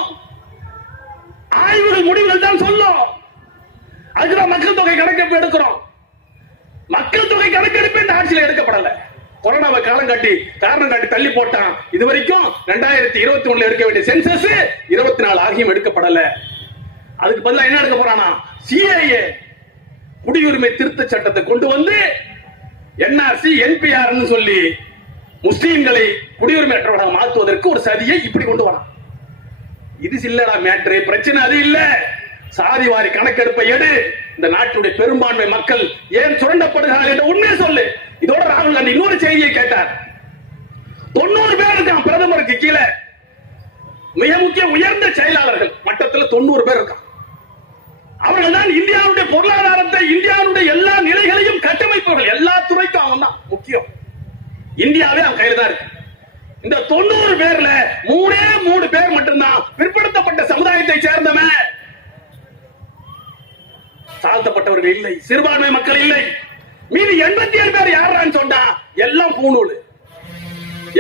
ஆய்வுகள் முடிவுகள் தான் சொல்லும். அதுதான் மக்கள் தொகை கணக்கெடுப்பு எடுக்கிறோம். மக்கள் தொகை கணக்கெடுப்பு இந்த ஆட்சியில் எடுக்கப்படல. கொரோனாவை காரணம் காட்டி தள்ளி போட்டான். இது வரைக்கும் 2021 எடுக்க வேண்டிய சென்சஸ் 24 ஆகியும் எடுக்கப்படல. அதுக்கு பதிலா என்ன எடுக்க போறானா? சிஏஏ குடியுரிமை திருத்த சட்டத்தை கொண்டு வந்து என்ஆர்சி என்பிஆர் சொல்லி முஸ்லீம்களை குடியுரிமை அற்றவர்களாக மாற்றுவதற்கு ஒரு சதியை இப்படி கொண்டு வரான். இது இல்லடா மேட்ரு, பிரச்சனை அது இல்ல. சாதிவாரி கணக்கெடுப்பை எடு, இந்த நாட்டுடைய பெரும்பான்மை மக்கள் ஏன் சுரண்டப்படுகிறார்கள் என்ற உண்மையை சொல்லு. இதோட ராகுல் காந்தி இன்னொரு செய்தியை கேட்டார். 90 பேர் இருக்கான் பிரதமருக்கு கீழே, மிக முக்கிய உயர்ந்த செயலாளர்கள் மட்டத்தில் 90 பேர் இருக்கான். அவர்கள் தான் இந்தியாவுடைய பொருளாதாரத்தை, இந்தியாவுடைய எல்லா நிலைகளையும் கட்டமைப்பவர்கள். எல்லா துறைக்கும் அவன் தான் முக்கியம். இந்தியாவே அவன் கையில தான் இருக்கு. இந்த 90 பேர்ல 3 பேர் மட்டும்தான் பிற்படுத்தப்பட்ட சமுதாயத்தை சேர்ந்தவன். தாழ்த்தப்பட்டவர்கள் இல்லை, சிறுபான்மை மக்கள் இல்லை. மீதி 87 பேர் யாரான்னு சொன்னா எல்லாம் பூணூல்,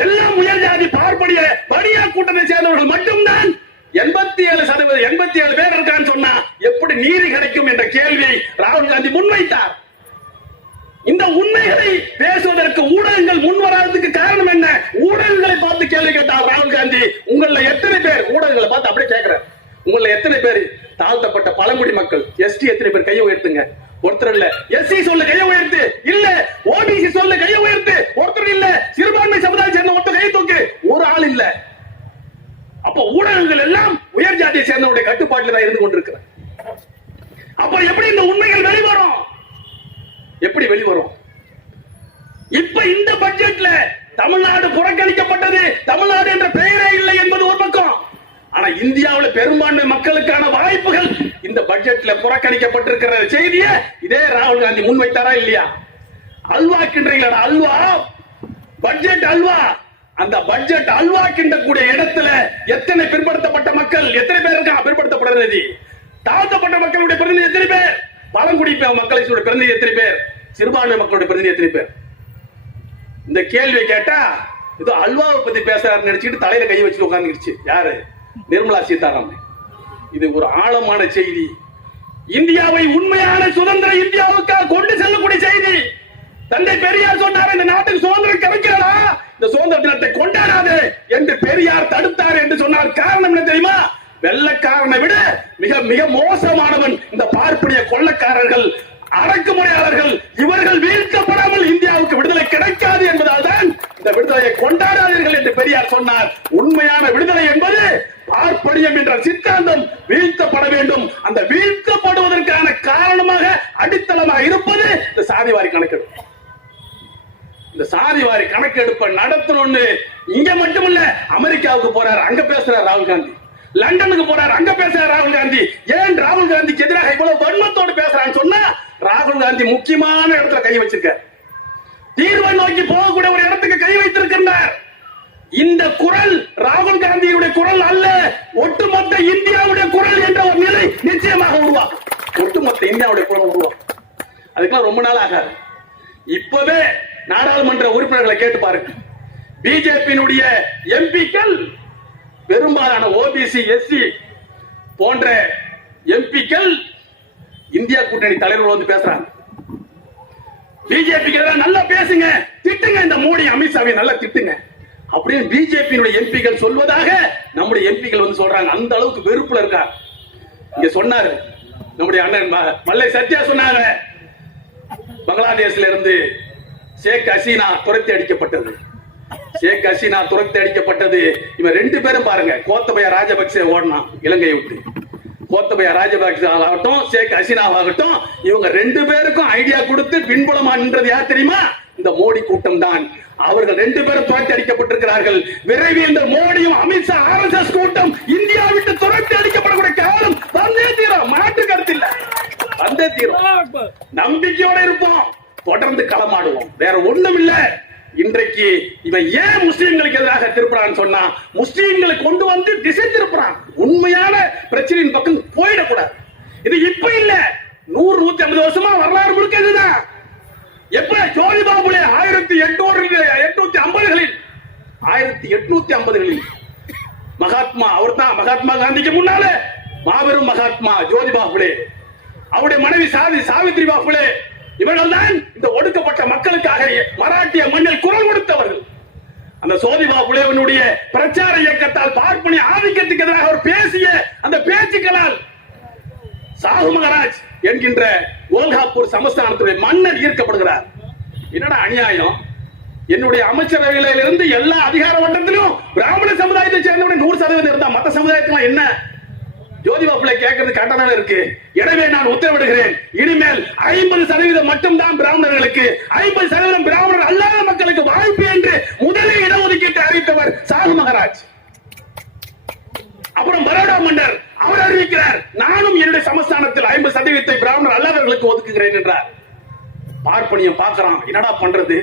எல்லாம் உயர் ஜாதி பார்ப்பனிய பனியா கூட்டத்தை சேர்ந்தவர்கள் மட்டும்தான் 87 பேர் இருக்கான்னு சொன்னா எப்படி நீதி கிடைக்கும் என்ற கேள்வியை ராகுல் காந்தி முன்வைத்தார். இந்த உண்மைகளை பேசுவதற்கு ஊடகங்கள் முன்வராததுக்கு காரணம் என்ன? ஊடகங்களை பார்த்து கேள்வி கேட்டார் ராகுல் காந்தி. உங்கள எத்தனை பேர், ஊடகங்களை பார்த்து அப்படியே கேட்கிறார், உங்கள எத்தனை பேர் தாழ்த்தப்பட்ட பழங்குடி மக்கள் எஸ்டி எத்தனை பேர் கையை உயர்த்துங்க? ஒருத்தர் இல்ல. எஸ்சி சொல்ல கையை உயர்த்து, இல்ல ஓபிசி சொல்ல கையை உயர்த்து, ஒருத்தர் இல்ல. சிறுபான்மை சமுதாயம் சேர்ந்த ஒருத்தர் கையை தூக்கு, ஒரு ஆள் இல்ல. அப்ப ஊடகங்கள் எல்லாம் உயர் ஜாதியை சேர்ந்தவருடைய கட்டுப்பாட்டில் தான் இருந்து கொண்டிருக்கிறார். அப்ப எப்படி இந்த உண்மைகள் வெளிவரும்? எப்படி வெளிவரும்? இப்ப இந்த பட்ஜெட்ல தமிழ்நாடு புறக்கணிக்கப்பட்டது, தமிழ்நாடு என்ற பெயரே இல்லை என்பது ஒரு பக்கம். ஆனா இந்தியாவில் பெரும்பான்மை மக்களுக்கான வாய்ப்புகள் இந்த பட்ஜெட்ல புறக்கணிக்கப்பட்டிருக்கிற செய்தியை இதே ராகுல் காந்தி முன்வைத்தாரா இல்லையா? அல்வா கிண்டுறீங்களா? அல்வா, பட்ஜெட் அல்வா. அந்த பட்ஜெட் அல்வா கிண்டக்கூடிய இடத்துல எத்தனை பிற்படுத்தப்பட்ட மக்கள், எத்தனை பேர் இருக்கா பிற்படுத்தப்பட்ட பிரதிநிதி? தாழ்த்தப்பட்ட மக்களுடைய பிரதிநிதி எத்தனை பேர்? பழங்குடி மக்களுடைய பிரதிநிதி எத்தனை பேர்? சிறுபான்மை மக்களுடைய பிரதிநிதி எத்தனை பேர்? இந்த கேள்வி கேட்டா ஏதோ அல்வாவை பத்தி பேசுறாரு நினைச்சிட்டு தலையில கை வச்சுட்டு உட்கார்ந்துருச்சு. யாரு? நிர்மலா சீதாராமன். இது ஒரு ஆழமான செய்தி. இந்தியாவை உண்மையான சுதந்திர இந்தியாவுக்காக கொண்டு செல்லக்கூடிய செய்தி. தந்தை பெரியார் சொன்னார், இந்த நாட்டுக்கு சுதந்திரம் கிடைக்கிறதா, இந்த சுதந்திர தினத்தை கொண்டாடாது என்று பெரியார் தடுத்தார் என்று சொன்னார். காரணம் என்ன தெரியுமா? வெள்ளக்காரனை விட மிக மிக மோசமானவன் இந்த பார்ப்பனிய கொள்ளக்காரர்கள், அடக்குமுறையாளர்கள். இவர்கள் வீழ்த்தப்படாமல் இந்தியாவுக்கு விடுதலை கிடைக்காது என்பதால் தான் இந்த விடுதலையை கொண்டாடாதீர்கள் என்று பெரியார் சொன்னார். உண்மையான விடுதலை என்பது பார்ப்பனியம் என்ற சித்தாந்தம் வீழ்த்தப்பட வேண்டும். அந்த வீழ்த்தப்படுவதற்கான காரணமாக அடித்தளமாக இருப்பது இந்த சாதிவாரி கணக்கெடுப்பு. இந்த சாதிவாரி கணக்கெடுப்பை நடத்தணும்னு இங்க மட்டுமல்ல, அமெரிக்காவுக்கு போறார், அங்க பேசுறார் ராகுல் காந்தி. லண்டனுக்கு போறார், அங்க பேசுறார் ராகுல் காந்தி. ஏன் ராகுல் காந்திக்கு எதிராக இவ்வளவு வன்மத்தோடு பேசுறான்னு சொன்னா, ராகுல் காந்தி முக்கியமான இடத்துல கை வச்சிருக்க, தீர்வை நோக்கி போகக்கூடிய ஒரு இடத்துக்கு கை வைத்திருக்கின்றார். இந்த குரல் ராகுல் காந்தியுடைய குரல் அல்ல, ஒட்டுமொத்த இந்தியாவுடைய குரல் என்ற ஒரு நிலை நிச்சயமாக உருவாகும். ஒட்டுமொத்த இந்தியாவுடைய குரல் உருவாகும். அதுக்கெல்லாம் ரொம்ப நாள் ஆகாது. இப்பவே நாடாளுமன்ற உறுப்பினர்களை கேட்டு பாருங்க. பிஜேபியினுடைய எம்பிக்கள் பெரும்பாலான ஓபிசி, எஸ்சி போன்ற எம்பிக்கள் இந்தியா கூட்டணி தலைவர்கள் வந்து பேசுறாங்க. பிஜேபிக்கு நல்லா பேசுங்க, திட்டுங்க, இந்த மோடி அமித்ஷாவை நல்லா திட்டுங்க அப்படின்னு பிஜேபியினுடைய எம்பிக்கள் சொல்வதாக நம்முடைய எம்பிக்கள் வந்து சொல்றாங்க. அந்த அளவுக்கு வெறுப்புல இருக்கா. இங்க சொன்னாரு நம்முடைய அண்ணன் மல்லை சத்யா சொன்னாங்க, பங்களாதேஷ்ல இருந்து ஷேக் ஹசீனா துரத்தி அடிக்கப்பட்டது. ஷேக் ஹசீனா துரத்தி அடிக்கப்பட்டது. இவன் ரெண்டு பேரும் பாருங்க, கோத்தபய ராஜபக்சே ஓடனான் இலங்கையை விட்டு. கோத்தபய ராஜபக்சே ஆகட்டும், ஷேக் ஹசீனா ஆகட்டும், இவங்க ரெண்டு பேருக்கும் ஐடியா கொடுத்து பின்புலமா நின்றது யார் தெரியுமா? இந்த மோடி கூட்டம் தான். அவர்கள் ரெண்டு பேரும் துரத்தி அடிக்கப்பட்டிருக்கிறார்கள். விரைவில் இந்த மோடியும் அமித்ஷா RSS கூட்டம் இந்தியா விட்டு துரத்தி அடிக்கப்படக்கூடிய காலம் வந்தே தீரும். மாற்று கருத்து இல்ல, வந்தே தீரும். நம்பிக்கையோட இருப்போம், தொடர்ந்து களமாடுவோம், வேற ஒண்ணும் இல்ல. இன்றைக்கு இவன் ஏன் முஸ்லிம்களுக்கு எதிராக திருப்புறான்னு சொன்னா, முஸ்லிம்களை கொண்டு வந்து திசை திருப்புறான். உண்மையான பிரச்சனையின் பக்கம் போயிடக்கூடாது. இது இப்ப இல்ல, 100-150 வருஷமா வரலாறு முழுக்க இதுதான். எப்ப ஜோதிபா புலே 1850களில் மகாத்மா, அவர் தான் மகாத்மா காந்திக்கு முன்னாலே மாபெரும் மகாத்மா ஜோதிபா புலே, அவருடைய மனைவி சாவித்ரிபா புலே, இவர்கள் தான் இந்த ஒடுக்கப்பட்ட மக்களுக்காக மராட்டிய மண்ணில் குரல் கொடுத்தவர்கள். அந்த ஜோதிபா புலேவினுடைய பிரச்சார இயக்கத்தால் பார்ப்பனிய ஆதிக்கத்துக்கு எதிராக அவர் பேசிய அந்த பேச்சுக்களால் சாகு மகாராஜ் என்கின்ற கோல்காப்பூர் சமஸ்தானத்துடைய மன்னர் ஈர்க்கப்படுகிறார். என்னடா அநியாயம்! என்னுடைய அமைச்சரவையில இருந்து எல்லா அதிகார வட்டத்திலும் பிராமண சமுதாயத்தை சேர்ந்தவங்க 100% இருந்தா, மத்த சமுதாயத்துக்கு என்ன? ஜோதிபா புலே கேட்கறது கட்டணம் இருக்கு. எனவே நான் உத்தரவிடுகிறேன், இனிமேல் 50% மட்டும்தான் பிராமணர்களுக்கு, 50% பிராமணர் அல்லாத மக்களுக்கு வாய்ப்பு என்று முதலில் இடஒதுக்கீட்டை அறிவித்தவர் சாகு மகாராஜ். அப்புறம் பரோடா மன்னர் அவர் அறிவிக்கிறார், நானும் என்னுடைய சமஸ்தானத்தில் 50% பிராமணர் அல்லாதவர்களுக்கு ஒதுக்குகிறேன் என்றார். பார்ப்பனியம் பார்க்கிறான், என்னடா பண்றது?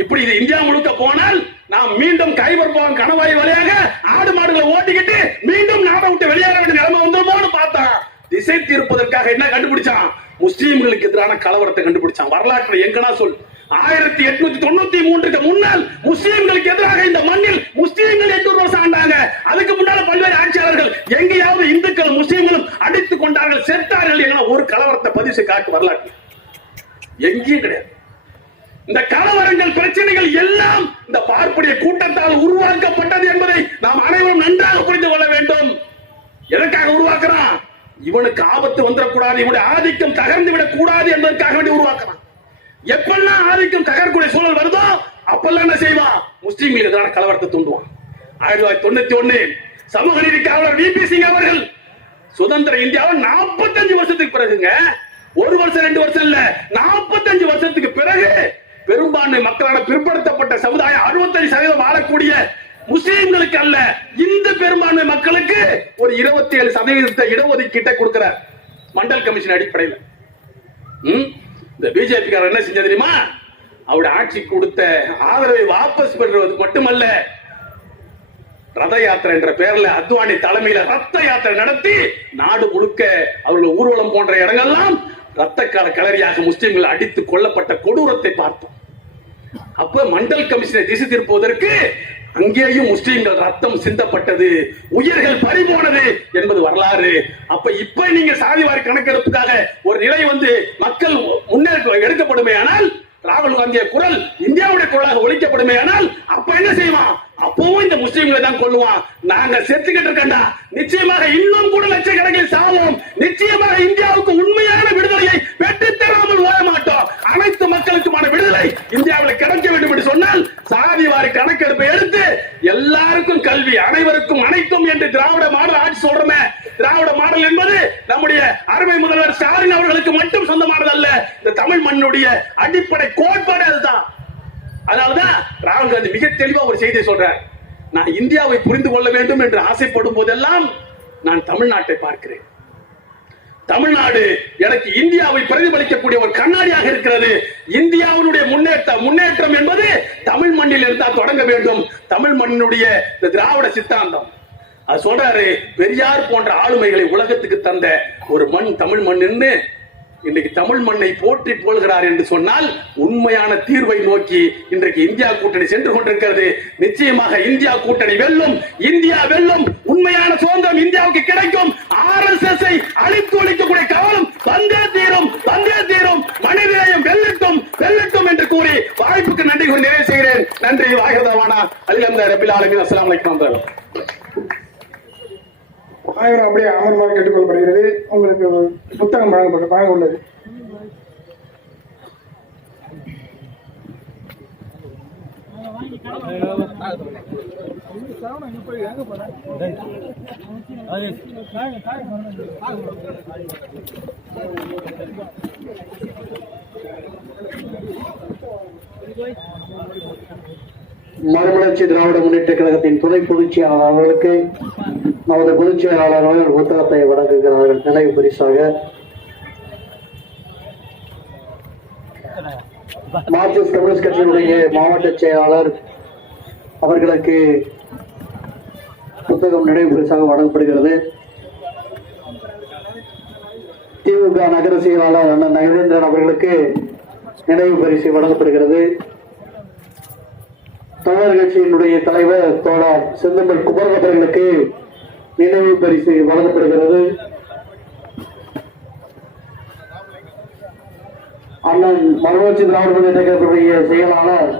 இப்படி இது இந்தியா முழுக்க போனால் நாம் மீண்டும் கைபர் போகும் கணவாய் வழியாக ஆடு மாடுகளை ஓட்டிக்கிட்டு மீண்டும் நாட்டை விட்டு வெளியேற வேண்டிய நிலைமை வந்துருமோன்னு பார்த்தா, திசை தீர்ப்பதற்காக என்ன கண்டுபிடிச்சான்? முஸ்லீம்களுக்கு எதிரான கலவரத்தை கண்டுபிடிச்சான். வரலாற்று எங்கனா சொல், 1893க்கு முன்னால் முஸ்லீம்களுக்கு எதிராக இந்த மண்ணில் முஸ்லீம்கள் 800 வருஷம் ஆண்டாங்க. அதுக்கு முன்னால பல்வேறு ஆட்சியாளர்கள் எங்கேயாவது இந்துக்களும் முஸ்லீம்களும் அடித்துக் கொண்டார்கள், செத்தார்கள், எங்கன்னா ஒரு கலவரத்தை பதிவு காட்டு வரலாற்று எங்கேயும் கிடையாது. இந்த கலவரங்கள், பிரச்சனைகள் எல்லாம் இந்த பார்ப்பனிய கூட்டத்தால் உருவாக்கப்பட்டது என்பதை நாம் அனைவரும் நன்றாக புரிந்து கொள்ள வேண்டும். எதற்காக உருவாக்குறான்? இவனுக்கு ஆபத்து வந்துடக்கூடாது, இவனுடைய ஆதிக்கம் தகர்ந்து விடக் கூடாது என்பதற்காக வேண்டி உருவாக்குறான். எப்பெல்லாம் ஆதிக்கம் தகர்க்கூடிய சூழல் வருதோ அப்பெல்லாம் என்ன செய்வான்? முஸ்லீம்களுக்கு எதிரான கலவரத்தை தூண்டுவான். 1991 சமூக நீதி காவலர் VP சிங் அவர்கள் சுதந்திர இந்தியாவில் 45 வருஷத்துக்கு பிறகுங்க, 1 வருஷம் 2 வருஷம் இல்ல, 45 வருஷத்துக்கு பிறகு பெரும்பான்மை மக்களான பிற்படுத்தப்பட்ட சமுதாயம் 65% வாழக்கூடிய முஸ்லீம்களுக்கு அல்ல, இந்த பெரும்பான்மை மக்களுக்கு ஒரு 27% இடஒதுக்கீட்டை கொடுக்கிறார் மண்டல் கமிஷன் அடிப்படையில். இந்த பிஜேபி காரர் என்ன செஞ்சது தெரியுமா? அவருடைய ஆட்சி கொடுத்த ஆதரவை வாபஸ் பெறுவது மட்டுமல்ல, ரத யாத்திரை என்ற பெயர்ல அத்வானி தலைமையில ரத்த யாத்திரை நடத்தி நாடு முழுக்க அவர்கள் ஊர்வலம் போன்ற இடங்கள்லாம் ரத்தக்கார கிளறியாக முஸ்லிம்கள் அடித்து கொல்லப்பட்ட கொடூரத்தை பார்த்தோம். அப்ப மண்டல் கமிஷனை திசை திருப்புவதற்கு அங்கேயும் முஸ்லிம்கள் ரத்தம் சிந்தப்பட்டது, உயிர்கள் பறிபோனது என்பது வரலாறு. இப்ப நீங்க சாதிவாரி கணக்கெடுப்புக்காக ஒரு நிலை வந்து மக்கள் முன்னேற்றம் எடுக்கப்படுமே ஆனால், ராகுல் காந்திய குரல் இந்தியாவுடைய குரலாக ஒழிக்கப்படுமே ஆனால், அப்ப என்ன செய்வான்? அப்பவும் இந்த முஸ்லிம்களை தான் கொள்ளுவான். நாங்க செத்துக்கிட்டு இருக்கா, நிச்சயமாக இன்னும் கூட லட்சக்கணக்கில் சாவோம். நிச்சயமாக இந்தியாவுக்கு உண்மையான விடுதலையை பெற்றுத்தராமல் ஓட மாட்டோம். அனைத்து மக்களுக்குமான விடுதலை இந்தியாவில் கிடைக்க வேண்டும் என்று சொன்னால் சாதிவாரி கணக்கெடுப்பை எடுத்து எல்லாருக்கும் கல்வி, அனைவருக்கும் அனைத்தும் என்று திராவிட மாடல் ஆட்சி சொல்றமே. திராவிட மாடல் என்பது நம்முடைய அருமை முதல்வர் ஸ்டாலின் அவர்களுக்கு மட்டும் சொந்தமானது அல்ல. இந்த தமிழ் மண்ணுடைய அடிப்படை கோட்பாடு அதுதான். அதனாலதான் ராகுல் காந்தி மிக தெளிவா ஒரு செய்தியை சொல்றார். நான் இந்தியாவை புரிந்து கொள்ள வேண்டும் என்று ஆசைப்படும் போதெல்லாம் நான் தமிழ்நாட்டை பார்க்கிறேன். தமிழ்நாடு எனக்கு இந்தியாவை பிரதிபலிக்கக்கூடிய ஒரு கண்ணாடியாக இருக்கிறது. இந்தியாவுடைய முன்னேற்றம் என்பது தமிழ் மண்ணில் இருந்தால் தொடங்க வேண்டும். தமிழ் மண்ணுடைய திராவிட சித்தாந்தம் அது சொல்றாரு. பெரியார் போன்ற ஆளுமைகளை உலகத்துக்கு தந்த ஒரு மண் தமிழ் மண். இன்றைக்கு தமிழ் மண்ணை போற்றி போல்கிறார் என்று சொன்னால் உண்மையான தீர்வை நோக்கி இன்றைக்கு இந்தியா கூட்டணி சென்று கொண்டிருக்கிறது. நிச்சயமாக இந்தியா கூட்டணி வெல்லும், இந்தியா வெல்லும். உண்மையான சுதந்திரம் இந்தியாவுக்கு கிடைக்கும். RSS அழித்து ஒழிக்கக்கூடிய காலம் வந்தே தீரும், வந்தே தீரும். மனிதநேயம் வெல்லட்டும், வெல்லட்டும் என்று கூறி வாய்ப்புக்கு நன்றி கூறி நிறைவு செய்கிறேன். நன்றி. வாஹிதவானா அல்ஹம்துலில்லாஹி ரப்பில் ஆலமீன். அஸ்ஸலாமு அலைக்கும். ஆயிரம் அப்படியே அமர்வாக கேட்டுக்கொள்ளப்படுகிறது. உங்களுக்கு புத்தகம் வழங்க உள்ளது. மறுமலர்ச்சி திராவிட முன்னேற்ற கழகத்தின் துணை பொதுச் செயலாளர் அவர்களுக்கு நமது பொதுச் செயலாளர் அவர்கள் புத்தகத்தை வழங்குகிறார்கள். நினைவு பரிசாக மார்க்சிஸ்ட் கம்யூனிஸ்ட் கட்சியினுடைய மாவட்ட செயலாளர் அவர்களுக்கு புத்தகம் நினைவு பரிசாக வழங்கப்படுகிறது. திமுக நகர செயலாளர் அண்ணன் நகேந்திரன் அவர்களுக்கு நினைவு பரிசு வழங்கப்படுகிறது. தமிழர் கட்சியினுடைய தலைவர் தோழர் செந்தமிழ் குமரன் அவர்களுக்கு நினைவு பரிசு வழங்கப்படுகிறது. அண்ணன் மறுமலர்ச்சி திராவிட முன்னேற்ற கழகத்துடைய செயலாளர்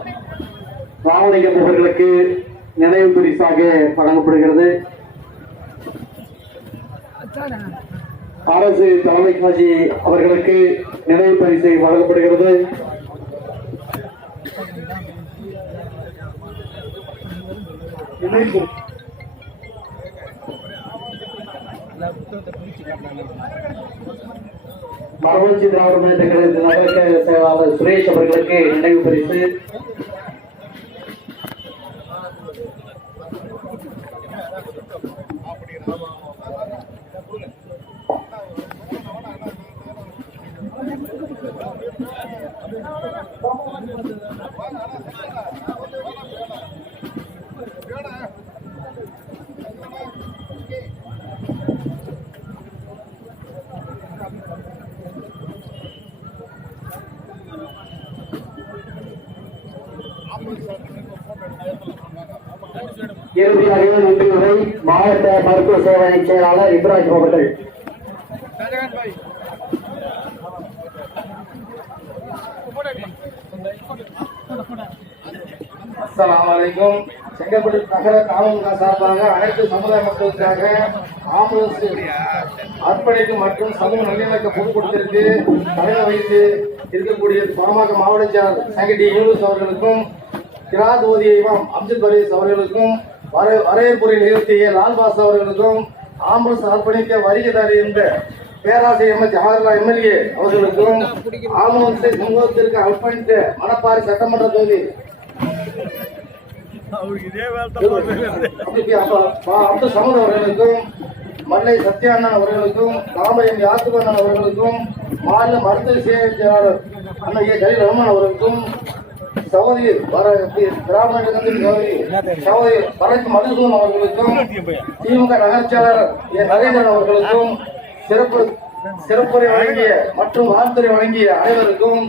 ராமலிங்கம் அவர்களுக்கு நினைவு பரிசாக வழங்கப்படுகிறது. அரசு தலைமை காட்சி அவர்களுக்கு நினைவு பரிசு வழங்கப்படுகிறது. மறுமலர்ச்சி திராவிட முன்னேற்ற கழகத்தின் நகர செயலாளர் சுரேஷ் அவர்களுக்கு நினைவு பரிசு. இறுதியாக நன்றி உரை மாவட்ட மருத்துவ சேவை செயலாளர் இப்ராஹிம் அவர்கள். அஸ்ஸலாமு அலைக்கும். செங்கல்பட்டு நகர தாமக சார்பாக அனைத்து சமுதாய மக்களுக்காக ஆம்புலன்ஸ் அர்ப்பணிக்கும் மற்றும் சமூக நல்லிணக்க பொதுக்கூட்டத்திற்கு தலைமை வைத்து இருக்கக்கூடிய பாமக மாவட்ட செயலாளர் சங்கடி யூனுஸ் அவர்களுக்கும், கிராத் ஓதிய இமாம் அப்துல் பரீஸ் அவர்களுக்கும், வரவேற்புரை நிகழ்த்திய லால்பாஸ் அவர்களுக்கும், ஆம்புலன்ஸ் அர்ப்பணிக்க வருகை தருகின்ற பேராசிரியர் எம் ஜவஹர்லால் MLA அவர்களுக்கும், ஆம்புலன்ஸை சமூகத்திற்கு அர்ப்பணித்த மணப்பாறை சட்டமன்ற தொகுதி அப்துல் சமூத் அவர்களுக்கும், மல்லை சத்யானன் அவர்களுக்கும், ராமயம் யாத்துவண்ணன் அவர்களுக்கும், மாநில மருத்துவ சேவை செயலாளர் அண்ணன் ஏ கலீல் ரஹ்மான் அவர்களுக்கும், சகோதரி திராவிட சகோதரி பரத் மதுசூதன் அவர்களுக்கும், திமுக நகர் செயலாளர் ஏ நரேந்திரன் அவர்களுக்கும், சிறப்புரை வழங்கிய மற்றும் வாழ்த்துறை வழங்கிய அனைவருக்கும்